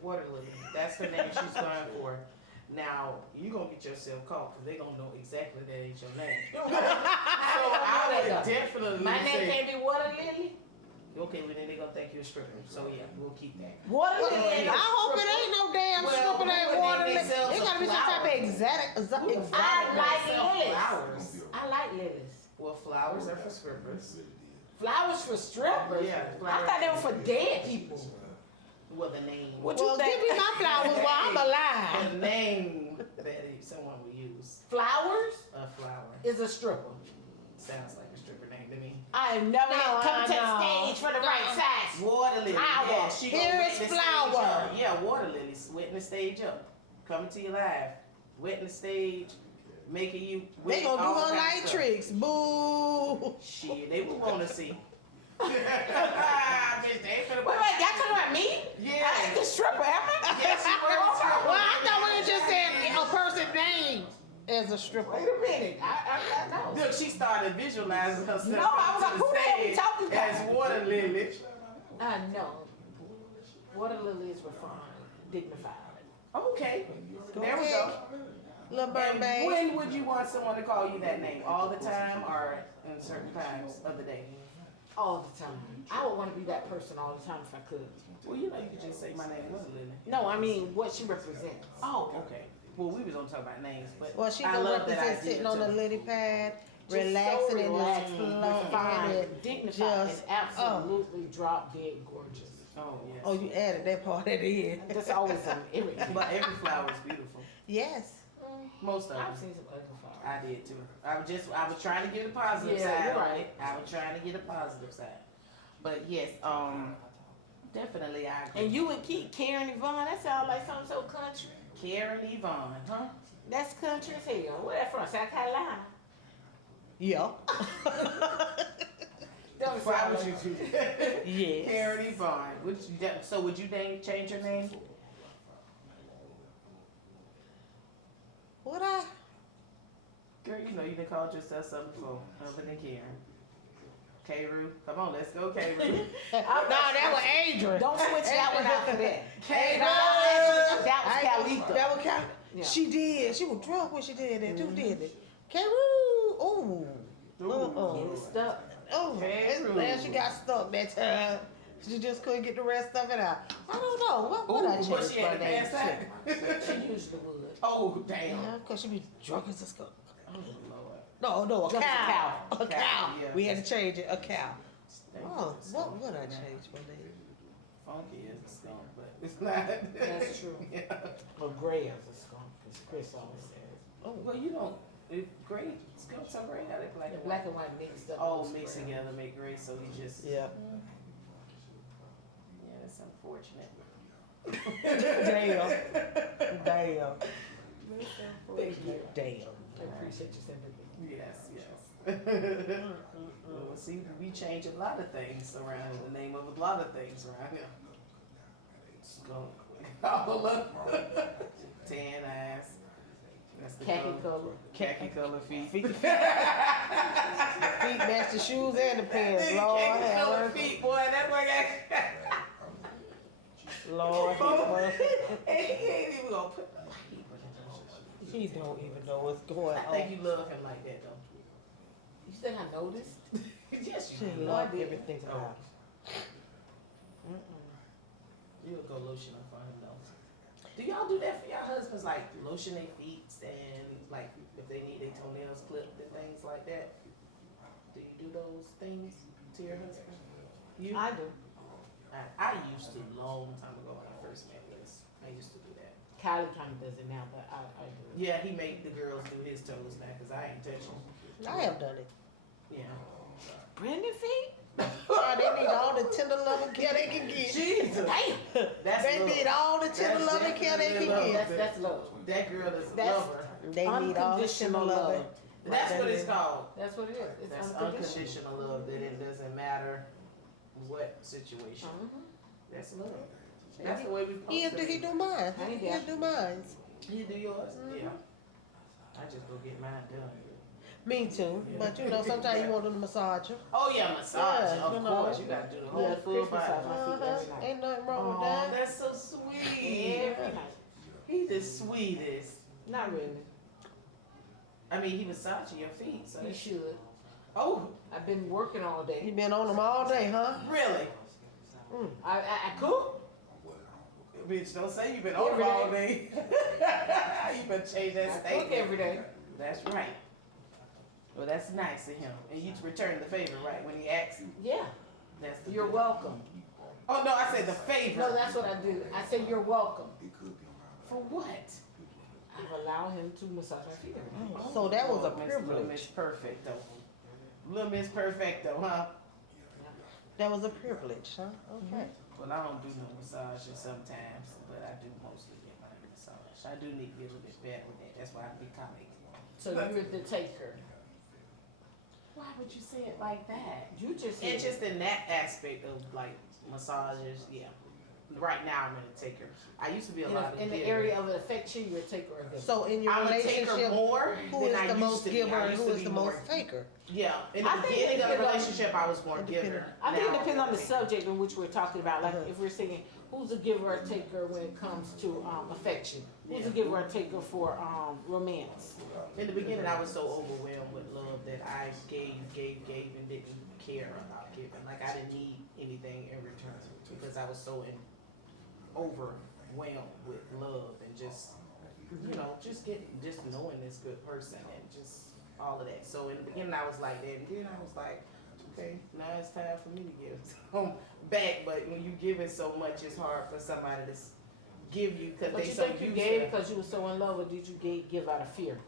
Water lily. That's the name she's going for. Now, you gonna get yourself caught, cause they gonna know exactly that ain't your name. So I would definitely My name say, can't be water lily. okay, well then they gonna think you're a stripper, so yeah, we'll keep that. Water Well, lily. ain't no I hope it stripper. ain't no damn Well, stripper who that would water. name themselves It gotta be a some type of flower? exotic. I exotic. like Self lilies. flowers. I like lilies. Well, flowers are for strippers. Flowers for strippers? Yeah, I flowers. thought they were for dead people. Well, the name. What Well, give me my flowers while I'm alive. The name that someone will use. Flowers A flower. is a stripper. Sounds like a stripper name to me. I have never No, come to the no. stage for the right size. Water lily. Flower. Yeah, she gonna Here wet is the stage flower. up. Yeah, water lilies. Wetting the stage up. Coming to you live. Wetting the stage. Making you They wet gonna do all her kinds of like stuff. tricks. Boo. Shit, they would want to see. Bitch, they ain't finna Wait, y'all talking about me? Yeah. I ain't the stripper, am I? Yes, you were the stripper. Well, I thought we just said a person named as a stripper. Wait a minute. I know. Look, she started visualizing herself No, I was like, to who the hell we the talking stage about? as water lily. I know. Water lily is refined, dignified. Okay, there we ahead. go. Little And mermaid. when would you want someone to call you that name? All the time or in certain times of the day? All the time. I would want to be that person all the time if I could. Well, you know, you could just say my name was Lily. No, I mean what she represents. Oh, okay. Well, we was gonna talk about names, but Well, she I gonna love that represent idea sitting on a too. lily pad, Just relaxing so and relaxed, just flowing. refined, and dignified, just- and absolutely drop dead gorgeous. Oh yes. Oh, you added that part at the end. That's always an irritant. But every flower is beautiful. Yes. Most of them. I've seen some ugly flowers. I did too. I was trying to get a positive Yeah, side. you're on right. it. I was trying to get a positive side. But yes, definitely I agree. And you would keep Karen Yvonne. That sounds like something so country. Karen Yvonne, huh? That's country as hell. Where that from? South Carolina. Yeah. Don't Why sound would like- you do that? Yes. Karen Yvonne. So would you change your name? What I? Girl, you know you done called yourself something before, other than Karen. K-Roo. Come on, let's go, K-Roo. No, that was Adrian. Don't switch that one out for that. K-Roo. That was Calita. That was Cal. Yeah. She did. She was drunk when she did that too, didn't it? K-Roo. Ooh. Getting stuck. Oh, K-Roo. glad she got stuck that time. She just couldn't get the rest of it out. I don't know. What I Ooh, changed but she my had to name pass to? that. She usually would. Oh, damn. Yeah, because she be drunk as a skunk. Oh, Lord. No, a Just a cow. cow. A cow. Yeah. We had to change it. A cow. Thank Oh, you. what would I change my name? Funky is a skunk, but it's not. That's true. Yeah. Or gray as a skunk, as Chris always says. Oh, well, you don't. Gray skunks are gray. How they black The and black white? and white mixed up. Oh, was mixed gray. together make gray. So you just. Yeah. Yeah, that's unfortunate. Damn. Damn. Thank you. Damn. I appreciate your sympathy. Yes, yes. Well, see, we change a lot of things around the name of a lot of things around here. Skunk. All up. Tan ass. That's the Khaki color. color. Khaki color feet. Feet match the shoes and the pants. Lord Khaki have color mercy. feet, boy. That boy Lord have mercy. got. He ain't even gonna put. He don't even know what's going I think on. you love him like that, though. You think I noticed? Yes, She you do. love everything about it. You'll go lotion up for him, though. Do y'all do that for your husbands? Like lotion their feet and like if they need their toenails clipped and things like that? Do you do those things to your husband? You? I do. I used to long time ago when I first met Liz. I used to do that. Kylie kind of does it now, but I do. Yeah, he make the girls do his toes now, cause I ain't touching them. I have done it. Yeah. Brandon feet? Yeah, they need all the tender loving care they can get. Jesus. Damn. That's They love. need all the tender That's loving care they definitely can love. get. That's love. That girl is a That's- lover. They need all the tender Unconditional loving. love. That's what it's called. That's what it is. It's That's unconditional. unconditional love, that it doesn't matter what situation. Mhm. That's love. That's the way we supposed He'll to do, he be. do mine. I ain't He'll there. do mine. You do yours? Yeah. I just go get mine done. Me too. But you know, sometimes you want them to massage you. Oh yeah, massage. Yeah, of you know. course, you gotta do the whole Yeah, full Chris body. massage my feet every night. Ain't nothing wrong with Oh, that. that's so sweet. Every night. He the sweetest. Not really. I mean, he massaging your feet, so You should. Oh, I've been working all You day. been on them all day, huh? really? I cook. Bitch, don't say you've been on Every him all day. You better change that I cook statement. every day. That's right. Well, that's nice of him. And you return the favor, right? When he asks, Yeah. that's the You're good. welcome. Oh no, I said the favor. No, that's what I do. I say you're welcome. For what? I've allowed him to massage my feet every day. So that was a Little privilege. Miss Perfecto. Little Miss Perfecto, huh? That was a privilege, huh? Okay. Well, I don't do no massages sometimes, but I do mostly get my massage. I do need to get a little bit better with that. That's why I be comic. So you're the taker. Why would you say it like that? You just And said just in that aspect of like massages, yeah. Right now I'm gonna take her. I used to be a lot of in the giver. area of affection, you're a taker or a giver. So in your I'm a taker relationship, more who than is I the used most to be. giver I and used who to is be the more- most taker? Yeah, in the I think beginning it of the depends on- relationship, I was more It giver. depends. I think it Now depends I'm on the taker. subject in which we're talking about. Like Uh-huh. if we're saying who's a giver or taker when it comes to affection, who's a Yeah. giver or taker for romance. In the beginning, I was so overwhelmed with love that I gave, and didn't care about giving. Like I didn't need anything in return because I was so overwhelmed with love and just, just knowing this good person and just all of that. So in the beginning, I was like that, and then I was like, okay, now it's time for me to give some back. But when you give it so much, it's hard for somebody to give you because But they you so think you used gave to. because you were so in love, or did you give out of fear?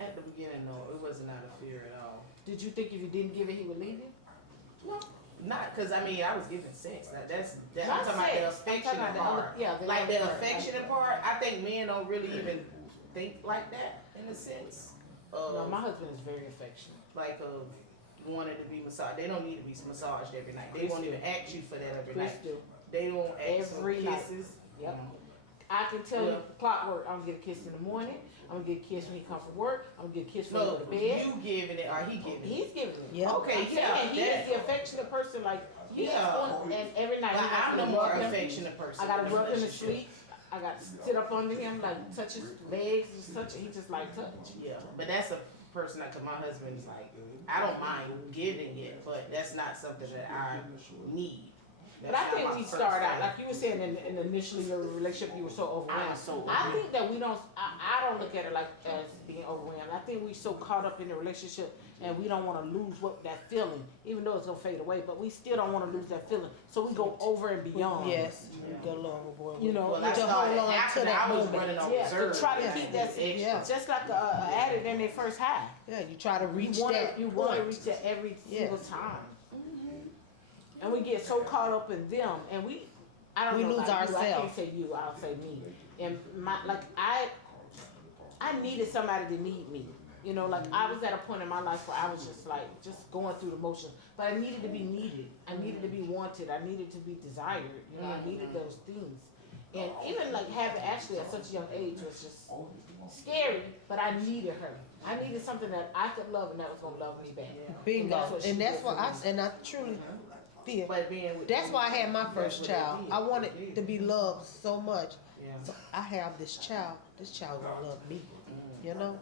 At the beginning, no, it wasn't out of fear at all. Did you think if you didn't give it, he would leave you? No, not because I mean I was giving sex. Now, that's I'm Not talking about the sex. I'm affectionate talking about the part. other- yeah, the like other the part. affectionate part. I think men don't really even think like that in a sense. No, my husband is very affectionate. Like wanting to be massaged. They don't need to be massaged every night. They Chris won't do. even ask you for that every Chris night. do. They don't ask Every for night. kisses. Yep. No. I can tell you Well- clockwork. I'm gonna get a kiss in the morning. I'm gonna get a kiss when he comes from work. I'm gonna get a kiss when he No, go to bed. you giving it or he giving it? He's giving it. Yeah. Okay, I'm yeah, saying he that- is the affectionate person. Like he's Yeah. on, and every night But he wants I'm me the to more rub him. affectionate person. I gotta in the rub him to relationship. sleep. I got to sit up under him, like touch his legs, just touch it. He just like touch. Yeah, but that's a person that, cause my husband is like, I don't mind giving it, but that's not something that I need. But I think we start out, like you were saying in initially your relationship, you were so overwhelmed. I'm so I think that we don't, I don't look at it like as being overwhelmed. I think we so caught up in the relationship and we don't want to lose that feeling, even though it's gonna fade away, but we still don't want to lose that feeling. So we go over and beyond. Yes, you go along with boy. You know, Well, I to hold started on after to that. that I was moment. running on Yeah, reserve. to try to Yeah. keep that, Yeah. just like a addict in their first high. Yeah, you try to reach You want that to point. reach it every Yeah. single time. And we get so caught up in them, and I don't We know lose about you, I can't ourselves. say you, I'll say me. And I needed somebody to need me. You know, like I was at a point in my life where I was just going through the motions, but I needed to be needed. I needed to be wanted. I needed to be desired. You know, I needed those things. And even like having Ashley at such a young age was just scary, but I needed her. I needed something that I could love and that was gonna love me back. Bingo. she And that's did what for me. I truly feel. But being with That's why I had my first what they child. did. I wanted to be loved so much. Yeah. So I have this child. This child gonna love me. You know?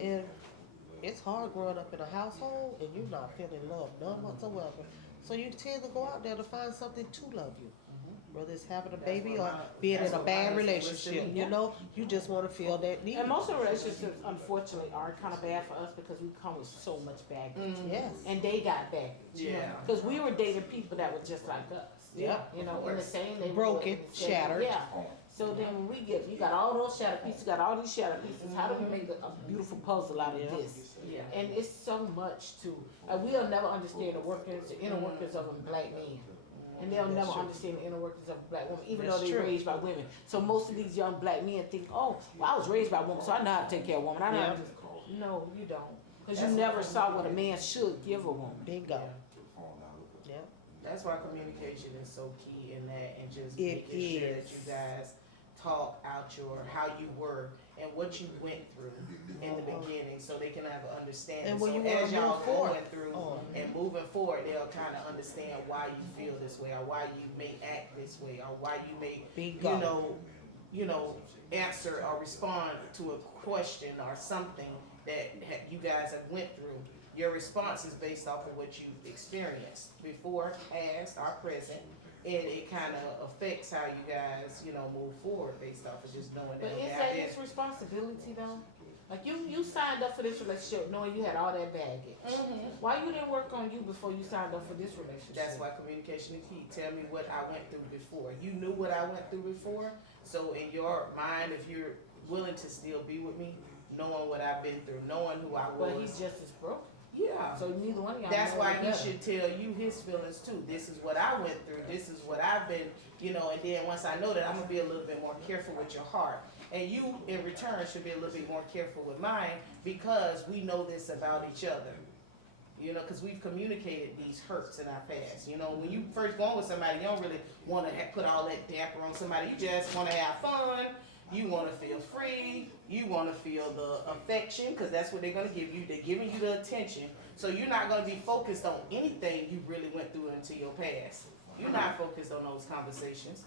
And it's hard growing up in a household and you're not feeling love none whatsoever. So you tend to go out there to find something to love you. Whether it's having a baby or being in a bad relationship, you know, you just want to feel that need. And most of the relationships, unfortunately, are kind of bad for us because we come with so much baggage. Yes. And they got baggage. Yeah. Because we were dating people that were just like us. Yeah. You know, in the same neighborhood. Broken, in the same- shattered. Yeah. So then when we get, you got all those shadow pieces, you got all these shadow pieces, how do we make a beautiful puzzle out of Yeah. this? Yeah. And it's so much to, we'll never understand the inner workings of a black man. And they'll never understand the inner workings of a black woman, even though That's they're true. raised by women. So most of these young black men think, oh, well, I was raised by a woman, so I know how to take care of a woman. I know how to Yeah. No, you don't. Because you never saw what a man should give a woman. Bingo. Yep. That's why communication is so key in that, and just It making sure that is. you guys talk out your how you were and what you went through in the beginning, so they can have an understanding. And when so you wanna as y'all move forward. going through Oh. and moving forward, they'll kind of understand why you feel this way, or why you may act this way, or why you may, Bingo. you know, answer or respond to a question or something that you guys have went through. Your response is based off of what you've experienced before, past, or present, and it kind of affects how you guys, you know, move forward based off of just knowing But that. is okay, that I've been- his responsibility though? Like you signed up for this relationship knowing you had all that baggage. Why you didn't work on you before you signed up for this relationship? That's why communication is key. Tell me what I went through before. You knew what I went through before, so in your mind, if you're willing to still be with me, knowing what I've been through, knowing who I was. But he's just as broken. Yeah. So neither one of y'all That's know why any he better. should tell you his feelings too. This is what I went through. This is what I've been, you know, and then once I know that, I'm gonna be a little bit more careful with your heart. And you, in return, should be a little bit more careful with mine, because we know this about each other. You know, because we've communicated these hurts in our past. You know, when you first go on with somebody, you don't really want to put all that damper on somebody. You just want to have fun. You want to feel free. You want to feel the affection, because that's what they're going to give you. They're giving you the attention. So you're not going to be focused on anything you really went through into your past. You're not focused on those conversations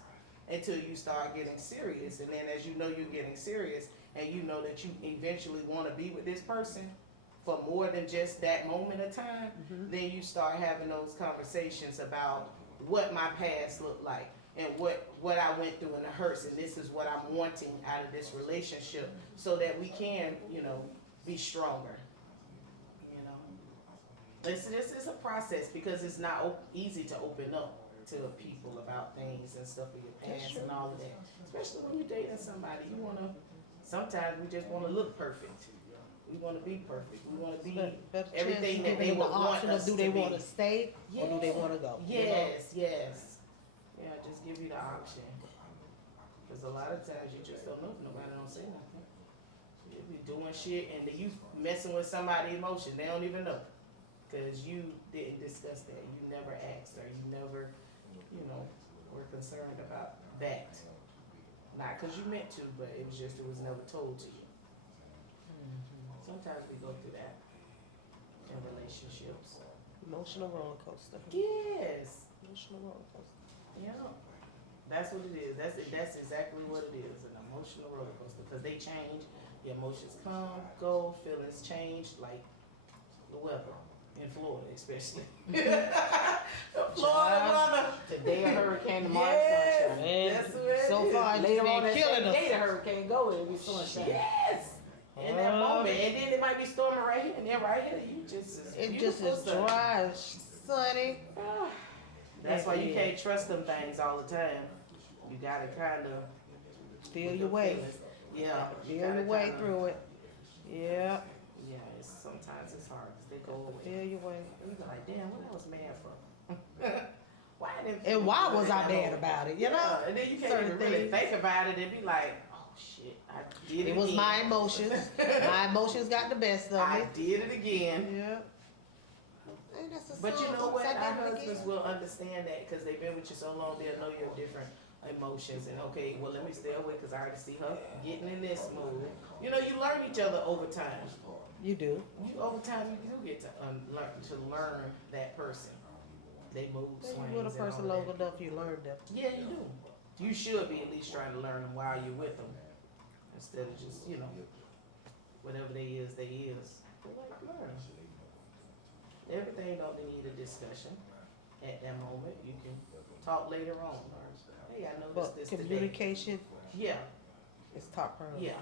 until you start getting serious. And then as you know you're getting serious, and you know that you eventually want to be with this person for more than just that moment of time, then you start having those conversations about what my past looked like, and what I went through and the hurts, and this is what I'm wanting out of this relationship, so that we can, you know, be stronger. You know, this is a process, because it's not easy to open up to people about things and stuff of your past and all of that. Especially when you're dating somebody, sometimes we just wanna look perfect. We wanna be perfect. We wanna be Better everything chance that of they giving them would the want option us of do to they be. want to stay or do they want to go? you know? Yes, yes. Yeah, just give you the option. Because a lot of times you just don't know if nobody don't say nothing. You be doing shit and then you messing with somebody's emotion. They don't even know. Because you didn't discuss that. You never asked, or you never, you know, were concerned about that. Not because you meant to, but it was never told to you. Sometimes we go through that in relationships. Emotional roller coaster. Yes. Emotional roller coaster. Yeah, that's what it is. That's exactly what it is, an emotional roller coaster, because they change. The emotions come, go, feelings change, like the weather in Florida, especially. Florida weather. Today a hurricane, tomorrow Yes, sunshine. And that's what it so is. far, it's Later on been that killing same us. day the hurricane go, it'll be sunshine. Yes. In that moment, and then it might be storming right here, and then right here, you just It just is beautiful, dry, sunny. That's why you Yeah. can't trust them things all the time. You gotta kind of Feel your way. Yeah, Feel your way through it. Yeah. Yeah, sometimes it's hard because they go away. Feel your way. And you be like, damn, what I was mad for? Why didn't? And why people was do I that mad moment? about it? You know. Yeah, and then you can't certain even really things. think about it and be like, oh shit, I did it. It was again. my emotions. My emotions got the best of I me. did it again. Yeah. Hey, that's a But you song, know what? folks. I Our did it husbands again. will understand that because they've been with you so long. They'll know your different emotions. And okay, well, let me stay away because I already see her getting in this mood. You know, you learn each other over time. You do. Over time, you do get to learn that person. They move, When swings, you with a and person all long that. enough, you learn them. Yeah, you do. You should be at least trying to learn them while you're with them, instead of just whatever they is. They like learn. Everything don't need a discussion at that moment. You can talk later on. Hey, I noticed But this today. communication Yeah, is top priority. yeah.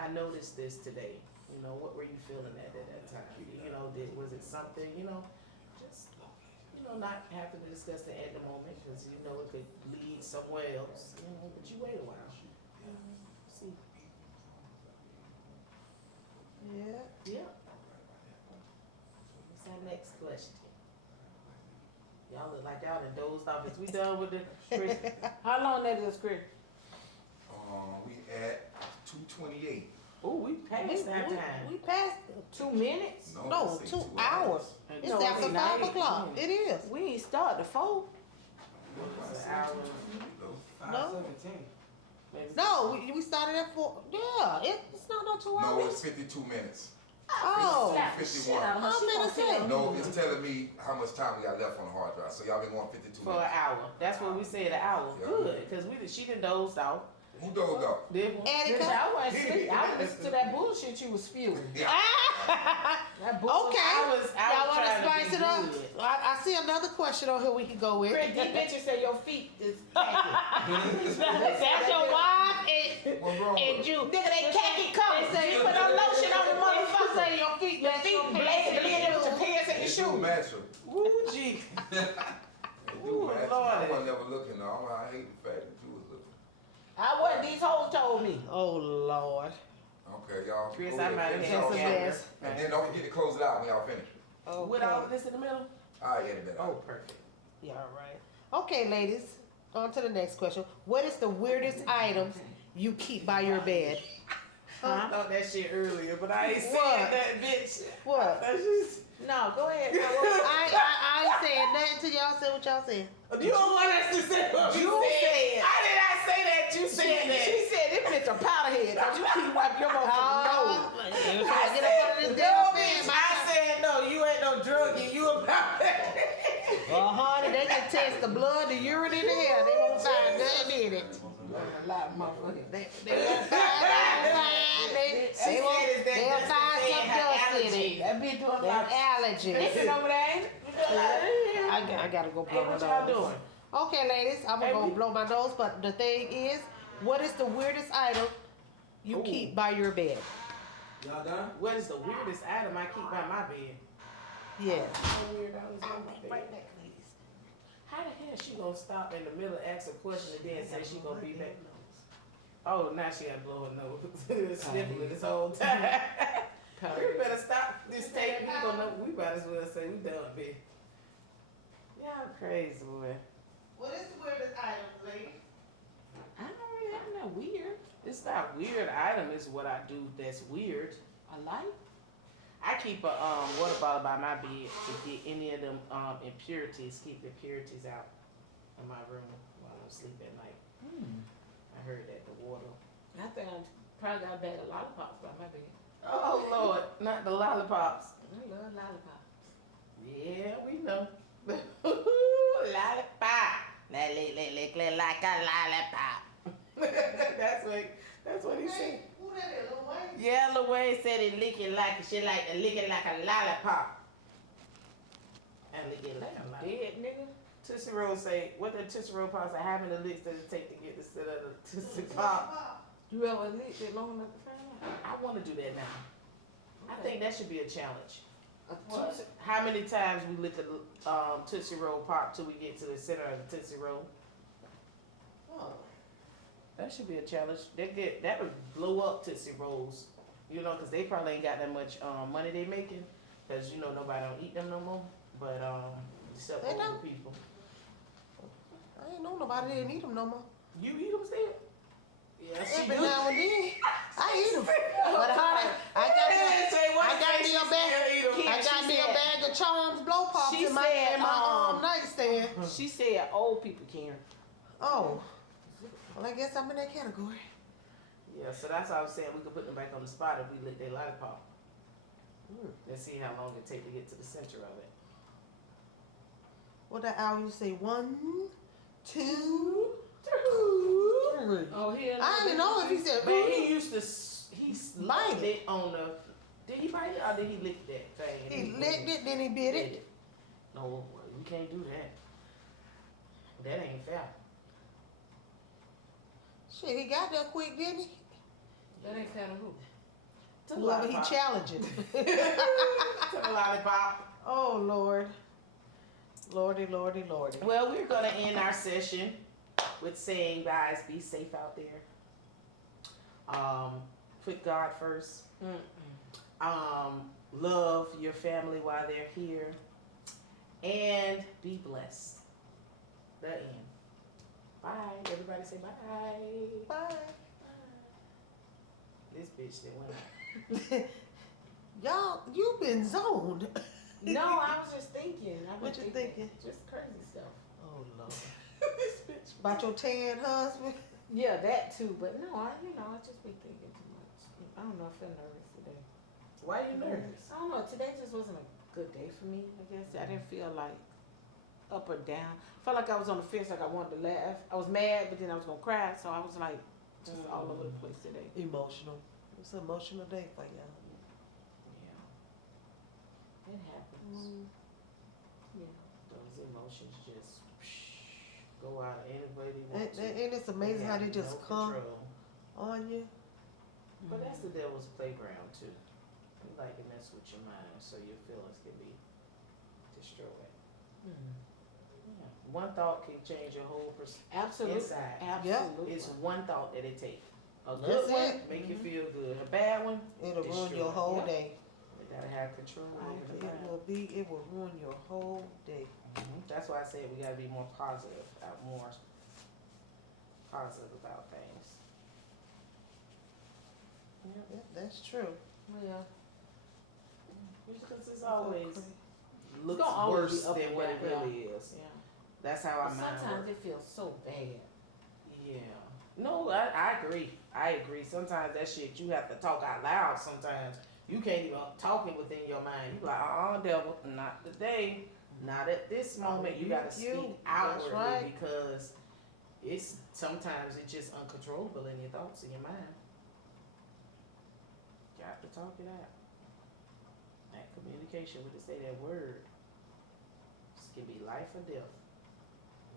I noticed this today. What were you feeling at that time? Was it something? Just not having to discuss it at the moment because it could lead somewhere else. But you wait a while. like y'all done dozed off. Is we done with the Chris? How long that is, Chris? We at 2:28. Ooh, we passed that time. We passed. 2 minutes? No, it say 2 hours. It's No, after it's 5 not. o'clock. It is. We ain't start the 4. It's an hour. No. 5:17. Maybe. No, we started at 4. Yeah, it's not no 2 No, hours. it's 52 minutes. Oh, Slap the shit out of her. I'm She finna gonna say. tell No, it's telling me how much time we got left on the hard drive. So y'all been going 52 For an minutes. hour. That's what we said, an hour. Yeah. Good, because she done dozed off. Who dozed off? Did we? Attica? Bitch, I wasn't sleep. I was listening to that bullshit you was spewing. Yeah. That bullshit. Okay. I was Y'all want to trying to spice be it up? good. I see another question on here we can go with. Chris, these bitches say your feet is khaki. That's your wife What's wrong and with it? you. Nigga, they khaki colors. They say- You put on lotion on the They motherfucker. say your feet Your match feet your blazing, pants bleeding and with your your pants and They your do shoes. match 'em. Woo, gee. They do Ooh, match 'em. Lord. I was never looking though. I hate the fact that you was looking. I wasn't. These hoes told me. Oh Lord. Okay, y'all. Chris, go I ahead, might have finish had y'all some shit. gas. And then don't forget to close it out when y'all finish. With all of this in the middle? I'll edit that Oh, out. perfect. Yeah, all right. Okay, ladies. On to the next question. What is the weirdest items you keep by your bed? I thought that shit earlier, but I ain't What? saying that, bitch. What? That's just. No, go ahead. No, I ain't saying nothing till y'all say what y'all saying. You don't want us to say what you said. I did not say that. You said that. She said this bitch a powderhead because you keep wiping your motherfucking nose. Get up under this damn bed, I said no. You ain't no druggie. You a Well, honey, they can test the blood, the urine, and the hair. They won't find nothing in it. A lot of motherfuckers. They won't find nothing. They won't. They'll find some dust in it. That bitch doing Them like allergies. listen over there, ain't it? You doing like- I gotta go Hey, blow my what y'all nose. doing? Okay, ladies, I'm Hey, gonna we- go blow my nose. But the thing is, what is the weirdest item you Ooh. keep by your bed? Y'all done? What is the weirdest item I keep by my bed? Yeah. No weird items on my bed. Right back, ladies. How the hell she gonna stop in the middle, ask a question, and then say she gonna be back? Oh, now she gotta blow her nose. Sniffling this whole time. We better stop this tape. We might as well say we done, bitch. Y'all crazy, boy. What is the weirdest item, ladies? I don't really have no weird. It's not weird item. It's what I do that's weird. A light? I keep a water bottle by my bed to get any of them impurities, keep the impurities out of my room while I'm sleeping at night. I heard that the water. I think I probably got a bag of lollipops by my bed. Oh Lord, not the lollipops. I love lollipops. Yeah, we know. Lollipop. Lick like a lollipop. that's what he said. Who that is, Lil Wayne? Yeah, Lil Wayne said it lick it like she like to lick it like a lollipop. And lick it like a lollipop. Dead nigga. Tootsie Roll say, what the Tootsie Roll pops are having the licks that it take to get the set of the Tootsie Pop. You ever licked it long enough to find out? I want to do that now. I think that should be a challenge. What? How many times we lick a Tootsie Roll Pop till we get to the center of the Tootsie Roll? Oh. That should be a challenge. That would blow up Tootsie Rolls, you know, because they probably ain't got that much money they making, because you know nobody don't eat them no more. But except They older don't. people. I ain't know nobody didn't eat them no more. You eat them still? Yeah, she Every do. now and then, I eat them. But honey, I got me a bag of Charms blow pops She in my said, nightstand. She said old people can. Oh, well, I guess I'm in that category. Yeah, so that's why I was saying we could put them back on the spot if we lick their lollipop. And see how long it take to get to the center of it. What that owl you say? 1, 2, 3. Oh, here. I didn't know if he said. But he used to, he Bite licked it on the, did he bite it or did he lick that thing? He licked it, then he bit it. No, we can't do that. That ain't fair. Shit, he got there quick, didn't he? That ain't kind of who. To the Whoever he lollipop. challenging. To the lollipop. Oh Lord, Lordy, Lordy, Lordy. Well, we're gonna end our session with saying, guys, be safe out there. Put God first. Love your family while they're here, and be blessed. The end. Bye. Everybody say bye. Bye. This bitch that went out. Y'all, you been zoned. No, I was just thinking. I've been What you thinking? Just crazy stuff. Oh Lord. This bitch. About your tan husband? Yeah, that too. But no, I just been thinking too much. I don't know. I feel nervous today. Why you nervous? I don't know. Today just wasn't a good day for me. I guess I didn't feel like up or down. I felt like I was on the fence. Like I wanted to laugh. I was mad, but then I was gonna cry. So I was like just all over the place today. Emotional. It's an emotional day for y'all. Yeah, it happens. Yeah, those emotions just go out any way they want to. And it's amazing how they just No come control. on you. But that's the devil's playground too. He like to mess with your mind so your feelings can be destroyed. Yeah. One thought can change your whole Absolutely. inside. Absolutely. It's one thought that it takes. A That's good one it. make you feel good. A bad one, It'll ruin destroy. your whole Yep. day. you gotta have control over the mind. It will ruin your whole day. That's why I said we gotta be more positive about things. Yeah, that's true. Yeah. Because it's always looks gonna always worse be up than and what it down. really is. Yeah. That's how I But mind sometimes works. it feels so bad. Yeah. No, I agree. I agree. Sometimes that shit you have to talk out loud sometimes. You can't even talking within your mind. You like, devil, not today. Not at this moment. You gotta speak That's outwardly right. because it's sometimes it's just uncontrollable in your thoughts in your mind. Got to talk it out. That communication, we just say that word. This can be life or death.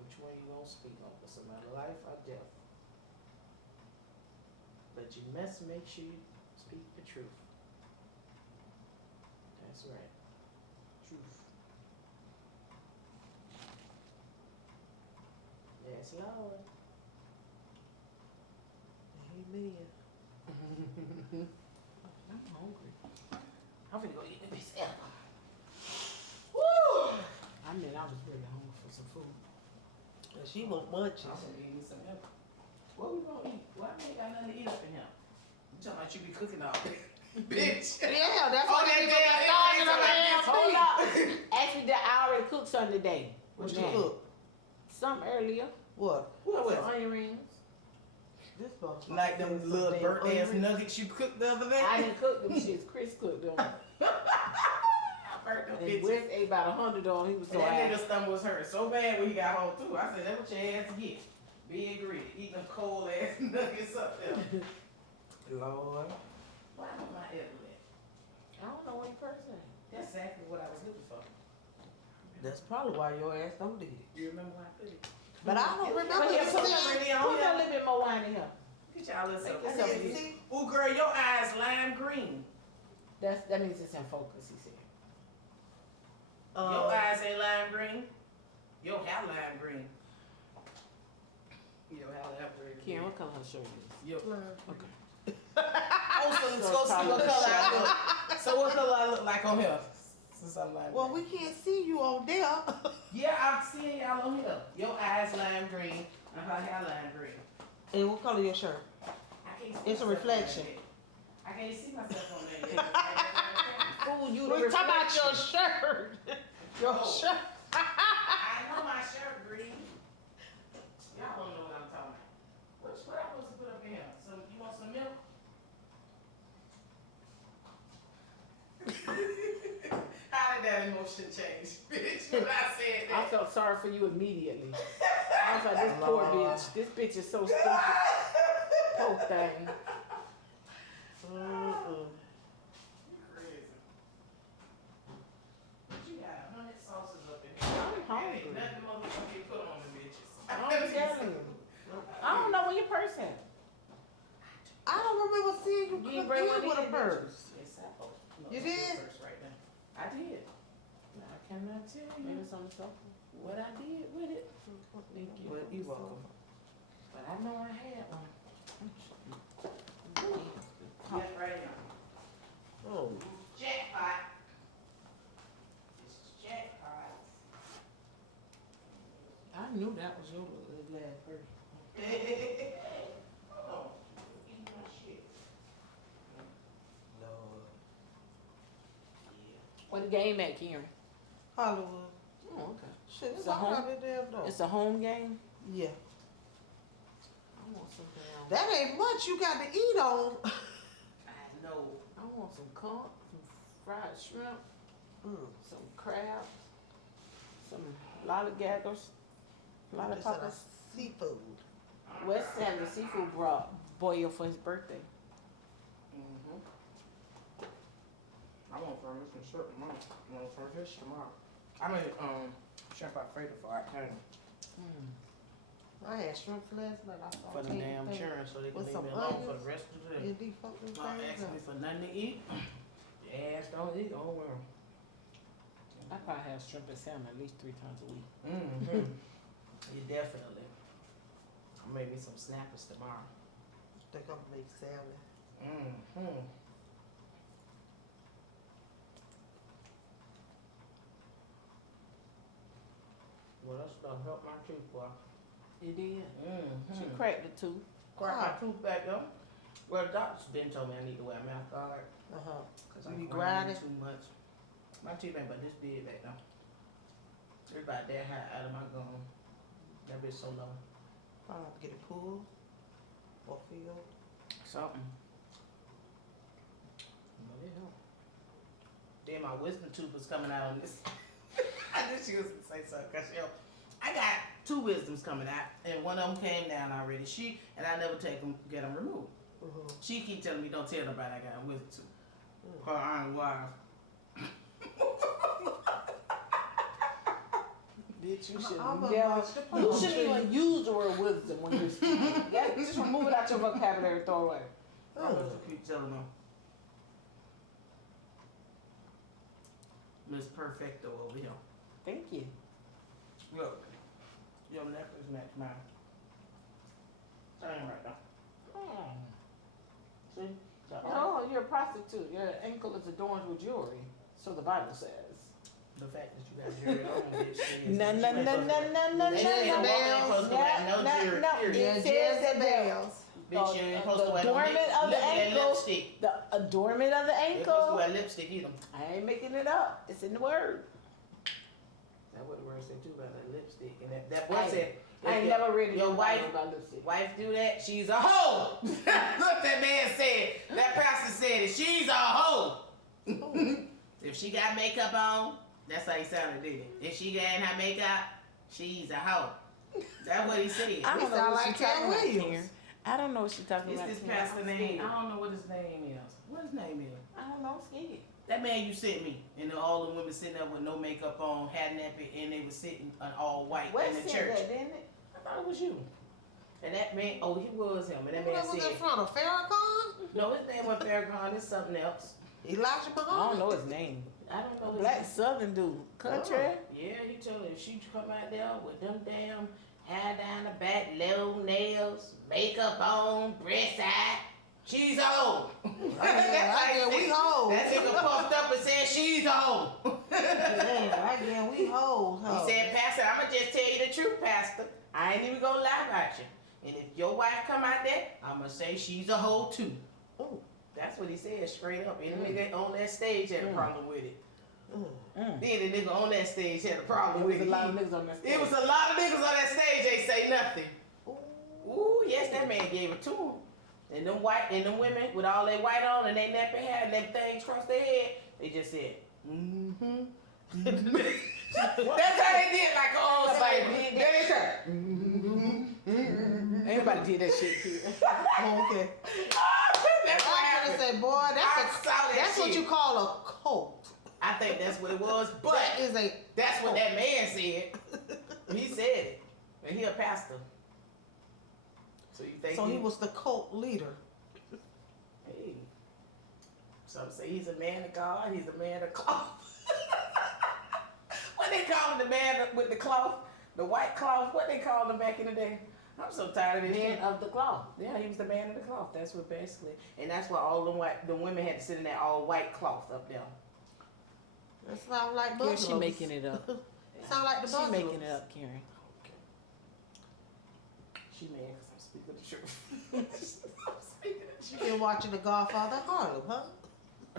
Which one you gonna speak on? It's a matter of life or death. But you must make sure you speak the truth. That's right. Truth. Yes, Lord. Amen. I'm hungry. I'm finna go eat this apple. Woo! I mean, I was really hungry for some food. And she want munchies. I'm gonna eat me some apple. What we gonna eat? Why we ain't got nothing to eat up in here? You talking about you be cooking all day. Bitch. Yeah, that's Oh, why that they damn get apple, started on it's the like Hold damn up. Actually, I already cooked something today. What you Now, cook? some earlier. What? What was Some it? onion rings. This motherfucker Like them said little some burnt damn ass onions. nuggets you cooked the other day? I didn't cook them shits. Chris cooked them. I burnt them And bitches. Wes ate about 100 on. He was so And that happy. nigga's stomach was hurting so bad when he got home too. I said, that's what your ass get. Being greedy, eating them cold ass nuggets up there. Lord. Why am I ever that? I don't know what your person is. That's exactly what I was looking for. That's probably why your ass don't do it. You remember when I put it? But I don't remember But here, you put saying. a little bit more wine in here. Get y'all little Make something. yourself I didn't eat. see. Ooh, girl, your eyes lime green. That means it's in focus, he said. Your eyes ain't lime green. Your hair lime green. Your hair lime green. Karen, what color her shirt is? Your Okay. Oh, so So go see what probably color I look. So what color I look like on here? Since I'm lime Well, green. we can't see you on there. Yeah, I'm seeing y'all on here. Your eyes lime green and her hair lime green. And what color your shirt? I can't see It's a myself on reflection. that yet. I can't see myself on that yet. Fool, you We the talking about reflection. your shirt. Your Oh. shirt. I know my shirt green. Y'all don't know what I'm talking about. What I supposed to put up in here? Some, you want some milk? How did that emotion change, bitch? When I said I that. felt sorry for you immediately. I was like, this poor bitch. This bitch is so stupid. Poor thing. Crazy. But you got 100 sauces up in here. I'm hungry. Ain't nothing motherfucker can put on the bitches. I'm telling you. I don't know where your purse at. I don't remember seeing you You didn't cook bring in one with a in, did you? purse. Yes, I hope. You did? First right now. I did. I cannot tell Maybe you it's on the sofa. what I did with it. Thank you. Well, you welcome. But I know I had one. Yeah, right now. Oh. Jackpot. It's jackpot. I knew that was your last person. Oh, eat my shit. Lord. Where the game at, Karen? Hollywood. Oh, okay. Shit, it's It's a all home- out the damn door. It's a home game? Yeah. I want some damn. That ain't much you got to eat on. I know. I want some corn, some fried shrimp, some crabs, some lollygaggers, lollipops. Seafood. Wes having seafood brought boil for his birthday. Mm-hmm. I want some shrimp tomorrow. I want some fish tomorrow. I made shrimp Alfredo before I came. I had shrimp last night. I For the sauteed damn thing children, so they can with leave some me alone for onions. the rest of the day. You defuck them Mom things asked me up. for nothing to eat. Your ass don't eat, oh well. I probably have shrimp and salmon at least 3 times a week. Mm-hmm. You definitely. I'll make me some snappers tomorrow. Think I'm gonna make salmon. Mm-hmm. Well, that stuff helped my tooth, boy. You did? Mm-hmm. She cracked it too. Crack my tooth back though. Well, the doctor's been told me I need to wear a mouth guard. Cause You I be grind grinding? too much. My teeth ain't but this big back now. It's about that high out of my gum. That bitch so low. Probably have to get it pulled or filled. Something. But it helped. Then my wisdom tooth was coming out on this. I knew she was gonna say something. Cause I got 2 wisdoms coming out, and one of them came down already. And I never get them removed. She keep telling me, don't tell nobody I got a wisdom tooth. Her iron wife. Bitch, you should I'm never. gonna watch the You palm shouldn't tree. even use the word wisdom when you're speaking. Just remove it out your vocabulary, throw it away. I must keep telling them. Miss Perfecto over here. Thank you. Look, your necklace match mine. Turn right now. Oh. See? That right? Oh, you're a prostitute. Your ankle is adorned with jewelry. So the Bible says. The fact that you got jewelry on, bitch. says No, that no, you ain't no, supposed no, to- no, no, They no, said a no. woman ain't supposed to wear no jewelry, period. Yeah, It says that Jezebels. Bitch, you ain't supposed to wear no adornment of the lip and ankle. lipstick. The adornment of the You're supposed to ankle. wear lipstick either. I ain't making it up. It's in the word. That's what the word said too about that lipstick. And that boy said, I ain't if never read it. your wife about lipstick. wife do that, she's a hoe. Look, that man said, that pastor said it, she's a hoe. If she got makeup on, that's how he sounded, didn't it? If she got in her makeup, she's a hoe. That's what he said. I don't know sound what like she talking Cat about, Williams. Karen. I don't know what she talking It's about. this Karen. pastor I'm name. scared. I don't know what his name is. What his name is? I don't know. I'm scared. That man you sent me, and all the women sitting there with no makeup on, had nappy, and they were sitting all white Wes in the said church. that, didn't it? I thought it was you. And that man, oh, he was him. And that Who man that was said, in front of Farrakhan? no, his name wasn't Farrakhan, it's something else. Elijah I don't Muhammad. know his name. I don't know his Black name. Southern dude. Country. Yeah, he told her if she come out there with them damn hair down the back, low nails, makeup on, breast out, she's old. I get we hoes. That nigga puffed up and said she's old. Yeah, I get we hoes. He said, Pastor, I'ma just tell you the truth, Pastor. I ain't even gonna lie about you. And if your wife come out there, I'ma say she's a hoe too. Ooh. That's what he said straight up. And the nigga on that stage had a problem with it. Then the nigga on that stage had a problem There with was it. a lot of niggas on that stage. It was a lot of niggas on that stage, they say nothing. Ooh, yes, that man gave it to him. And them women with all their white on and they nappy hair and them things across their head, they just said, mm-hmm. That's how they did like old slavery. Then they said, Anybody did that shit here. Oh, okay. that's what I was happened. gonna say, boy, I saw that that's what shit. you call a cult. I think that's what it was, but That is a that's what that man said. He said it. And he a pastor. So you think so he was the cult leader. Hey. Some say he's a man of God, he's a man of cloth. What they call him, the man with the cloth? The white cloth? What they called him back in the day? I'm so tired of this Man shit. of the cloth. Yeah, he was the man of the cloth. That's what basically, and that's why all the women had to sit in that all white cloth up there. That sound like Yeah, Muslims. she making it up. Sound like the She Muslims. making it up, Karen. She mad because I'm speaking the truth. I'm speaking the You truth. been watching The Godfather Harlem, huh?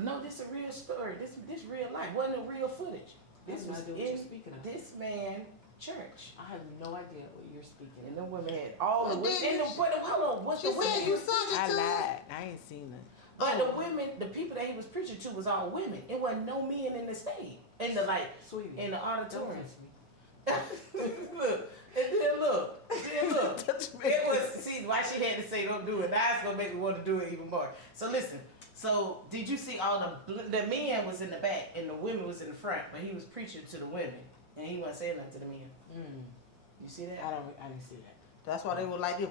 No, this a real story. This real life. Wasn't a real footage. I This have no was idea what in you're speaking of. this man church. I have no idea what you're speaking And of. them women had all the Well, women. then And the, but hold on, what's She the women? said you sung it I to her. lied. I ain't seen it. But the women, the people that he was preaching to was all women. It wasn't no men in the stage. In the Sweetie. in the Don't auditorium. touch me. Look, and then look. It was, see, why she had to say don't do it. Now it's gonna make me want to do it even more. So listen, so did you see all the men was in the back and the women was in the front, but he was preaching to the women and he wasn't saying nothing to the men. Mm. You see that? I didn't see that. That's why they were like them.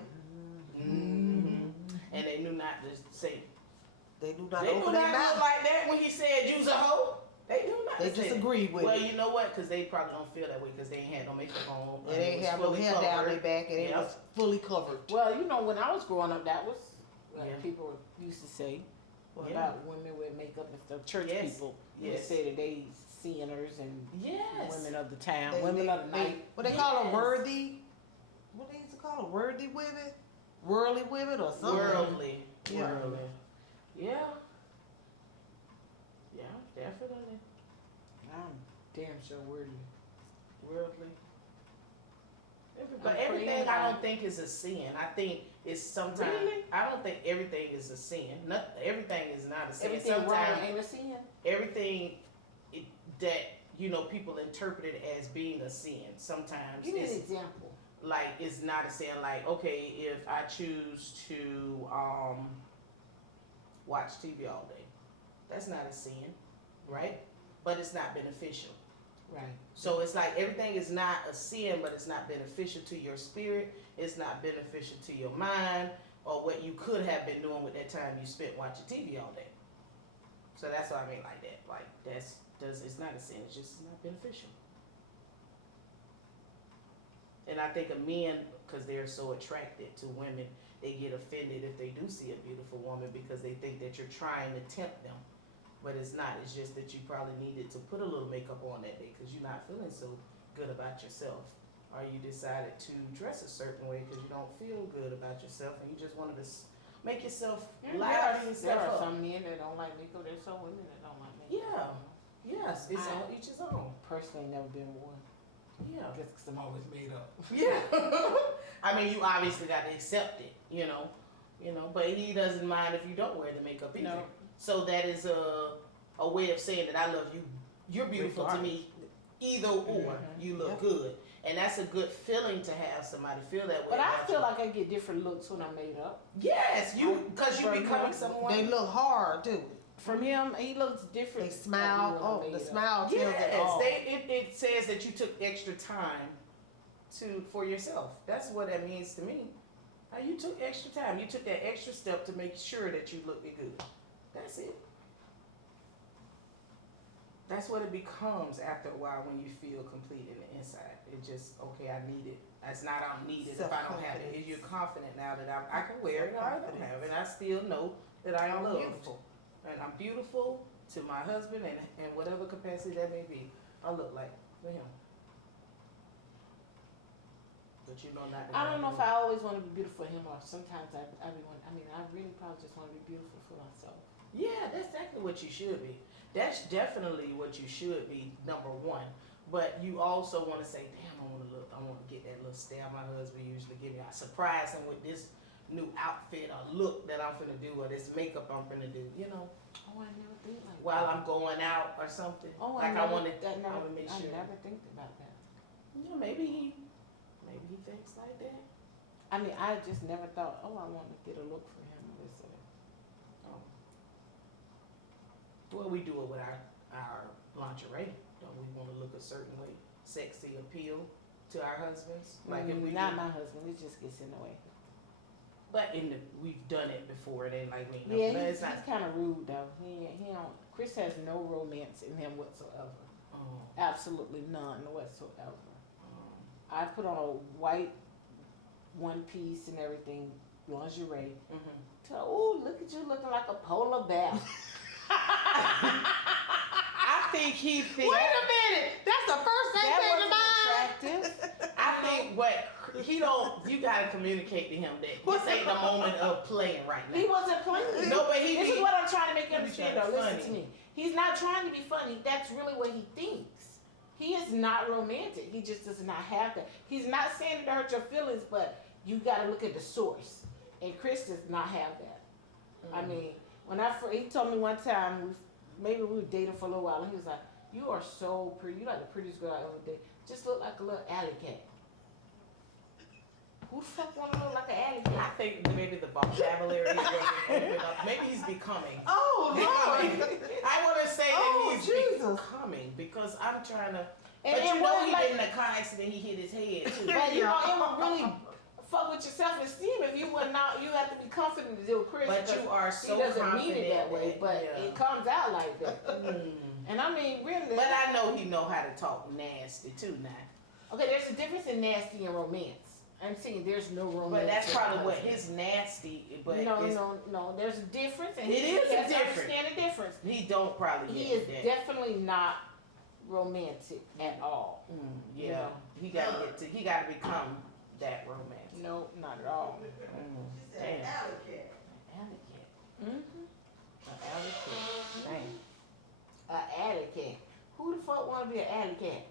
And they knew not to say. They do not They knew open not their to look mouth. like that when he said use a hoe. They knew not They to say just that. agreed with Well, it. you know what? Because they probably don't feel that way because they ain't had no makeup on. They ain't was have no fully hair down covered. their back, and it Yep. was fully covered. Well, you know, when I was growing up, that was what Yeah. people used to say Yeah. about women with makeup and stuff. Church Yes. people Yes. would say that they sinners and Yes. women of the town, They- women they- of the night. What they call them, Yes. worthy? What they used to call them, worthy women? Worldly women or something? Worldly. Yeah. Worldly. Yeah. Yeah, definitely. I'm damn sure worthy. Worldly. But I'm everything praying I God. don't think is a sin. I think it's sometimes. Really? I don't think everything is a sin. Not everything is not a sin. Everything wrong Sometimes ain't a sin. everything that people interpret it as being a sin. Sometimes Give me an it's example. like it's not a sin. Like okay, if I choose to watch TV all day, that's not a sin, right? But it's not beneficial. Right. So it's like everything is not a sin, but it's not beneficial to your spirit. It's not beneficial to your mind or what you could have been doing with that time you spent watching TV all day. So that's what I mean like that. Like it's not a sin. It's just not beneficial. And I think of men, because they're so attracted to women, they get offended if they do see a beautiful woman because they think that you're trying to tempt them. But it's not. It's just that you probably needed to put a little makeup on that day because you're not feeling so good about yourself. Or you decided to dress a certain way because you don't feel good about yourself and you just wanted to make yourself liven There yourself are up. some men that don't like makeup. There's some women that don't like makeup. Yeah. Yes, it's I- on each his own. Personally, never been one. Yeah. I guess 'cause I'm always made up. Yeah. I mean, you obviously got to accept it, you know, but he doesn't mind if you don't wear the makeup either. No. So that is a way of saying that I love you. You're beautiful to me, either or. You look good. And that's a good feeling to have somebody feel that way. But I about feel you. like I get different looks when I'm made up. Yes, because you From becoming him, someone. They look hard too. From him, he looks different. They smile. than when I'm Oh, the made up. smile tells it Yes, all. it says that you took extra time for yourself. That's what that means to me. You took extra time. You took that extra step to make sure that you looked good. That's it. That's what it becomes after a while when you feel complete in the inside. It just, okay, I need it. It's not I don't need it if I don't have it. Self-confidence. You're confident now that I can wear it or I don't have it. And I still know that I am I'm loved. beautiful. And I'm beautiful to my husband and whatever capacity that may be. I look like for him. But you know not to I don't know if have I always want to be beautiful for him, or sometimes I really probably just want to be beautiful for myself. Yeah, that's exactly what you should be. That's definitely what you should be, number one. But you also want to say, damn, I want to get that little style my husband usually give me. I surprise him with this new outfit or look that I'm finna do or this makeup I'm finna do, Oh, I never think like while that. I'm going out or something. Oh, like I I want to make I sure. never think about that. Yeah, maybe he thinks like that. I mean, I just never thought, oh, I want to get a look for him. Oh. Well, we do it with our lingerie. Don't we want to look a certain way? Sexy appeal to our husbands? Like if we Not do- my husband, it just gets in the way. But we've done it before. It ain't like me. No, Yeah, but he's it's not. kind of rude though. He don't. Chris has no romance in him whatsoever. Oh, Absolutely none whatsoever. oh. I put on a white one piece and everything, lingerie. Mhm. Oh, look at you looking like a polar bear. I think he thinks. Wait a minute. That's the first thing That came to wasn't mind. attractive. I think what he don't. You gotta communicate to him that this ain't the moment of playing right now. He wasn't playing. No, but he This be- is what I'm trying to make you he be understand trying though. to Listen funny. to me. He's not trying to be funny. That's really what he thinks. He is not romantic. He just does not have that. He's not saying it to hurt your feelings, but you got to look at the source. And Chris does not have that. I mean, when he told me one time, maybe we were dating for a little while, and he was like, "You are so pretty. You like the prettiest girl I ever dated. Just look like a little alley cat." Who the fuck want to look like an alley I cat? think maybe the vocabulary wasn't open up. Maybe he's becoming. Oh Becoming. I want to say that Oh, he's Jesus. becoming because I'm trying to. And But it you know wasn't he like- been in a car accident. He hit his head too. But you know, it would really fuck with your self-esteem if you would not. You have to be confident to deal with Chris. But because you are so he doesn't mean confident it that way, but yeah. it comes out like that. Mm. And I mean, really. But I know he know how to talk nasty too now. Okay, there's a difference in nasty and romance. I'm saying there's no romance. But that's in probably what husband. his nasty. But No, it's, no. There's a difference, and It he is a has to difference. understand the difference. he don't probably He get is that. definitely not romantic at all. Yeah, you know. he gotta get to. He gotta become that romance. No, not at all. Damn. Alley cat. An alley cat. Damn. A alley cat. Who the fuck want to be an alley cat?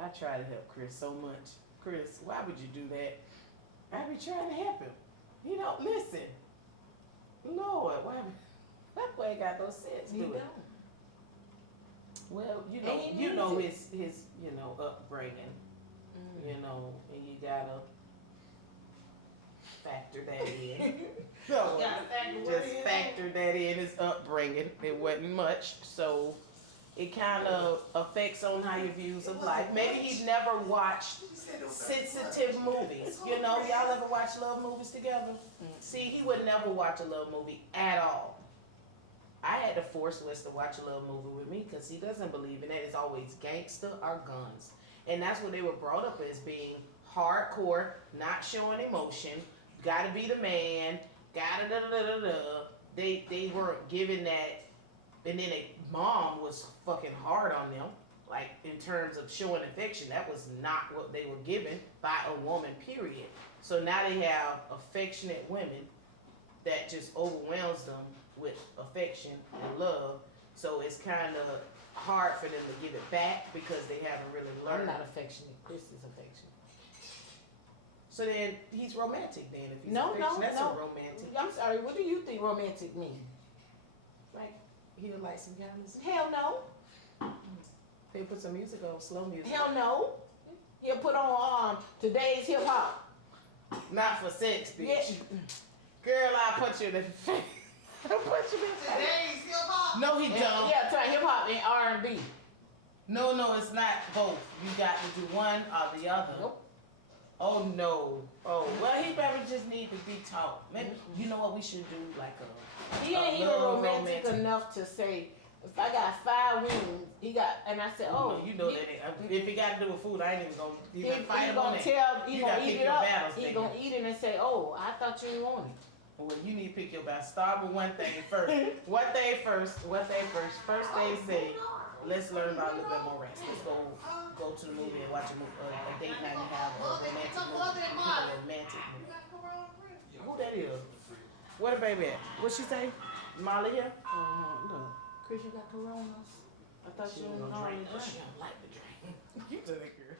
I try to help Chris so much. Chris, why would you do that? I be trying to help him. He don't listen. Lord, why? That boy ain't got no sense. He Do it. don't. Well, you And know, he you know needs his upbringing. Mm. You know, and you gotta factor that in. Gotta factor what Just it is. factor that in his upbringing. It wasn't much, so it kind of affects on how your views of life. Maybe he's never watched sensitive movies. You know, y'all ever watch love movies together? See, he would never watch a love movie at all. I had to force Wes to watch a love movie with me because he doesn't believe in that. It's always gangster or guns. And that's what they were brought up as, being hardcore, not showing emotion, gotta be the man, gotta da da da da da. They weren't given that, and then a mom was fucking hard on them, like in terms of showing affection. That was not what they were given by a woman, period. So now they have affectionate women that just overwhelms them with affection and love. So it's kind of hard for them to give it back because they haven't really I'm learned. not affectionate. Chris is affectionate. So then he's romantic then, if he's No, affectionate. That's no. a romantic. I'm sorry. What do you think romantic means? Like, he'll light some candles. Hell no. He'll put some music on, slow music. Hell no. He'll put on today's hip hop. Not for sex, bitch. Yeah. Girl, I'll put you in the face. I'll put you in the face. No, he don't. Yeah, try hip hop and R&B. No, it's not both. You got to do one or the other. Nope. Oh no. Oh, well, he probably just need to be taught. Maybe, you know what we should do? Like He a ain't even little romantic enough to say, if I got 5 wings, he got, and I said, oh, you know that if he got to do with food, I ain't even gonna he even fight him on gonna that. tell, he You gonna gotta eat pick it your up. battles, He nigga. gonna eat it and say, oh, I thought you didn't want it. Well, you need to pick your battle. Start with one thing first. One thing first. First thing say, let's learn about a little bit more rest. Let's go to the movie and watch a date night and have a romantic movie. Who that is? Where the baby at? What she say? Molly here? Look, Chris, you got coronas. I thought She you don't didn't drink. know. She don't like to drink. You to that girl.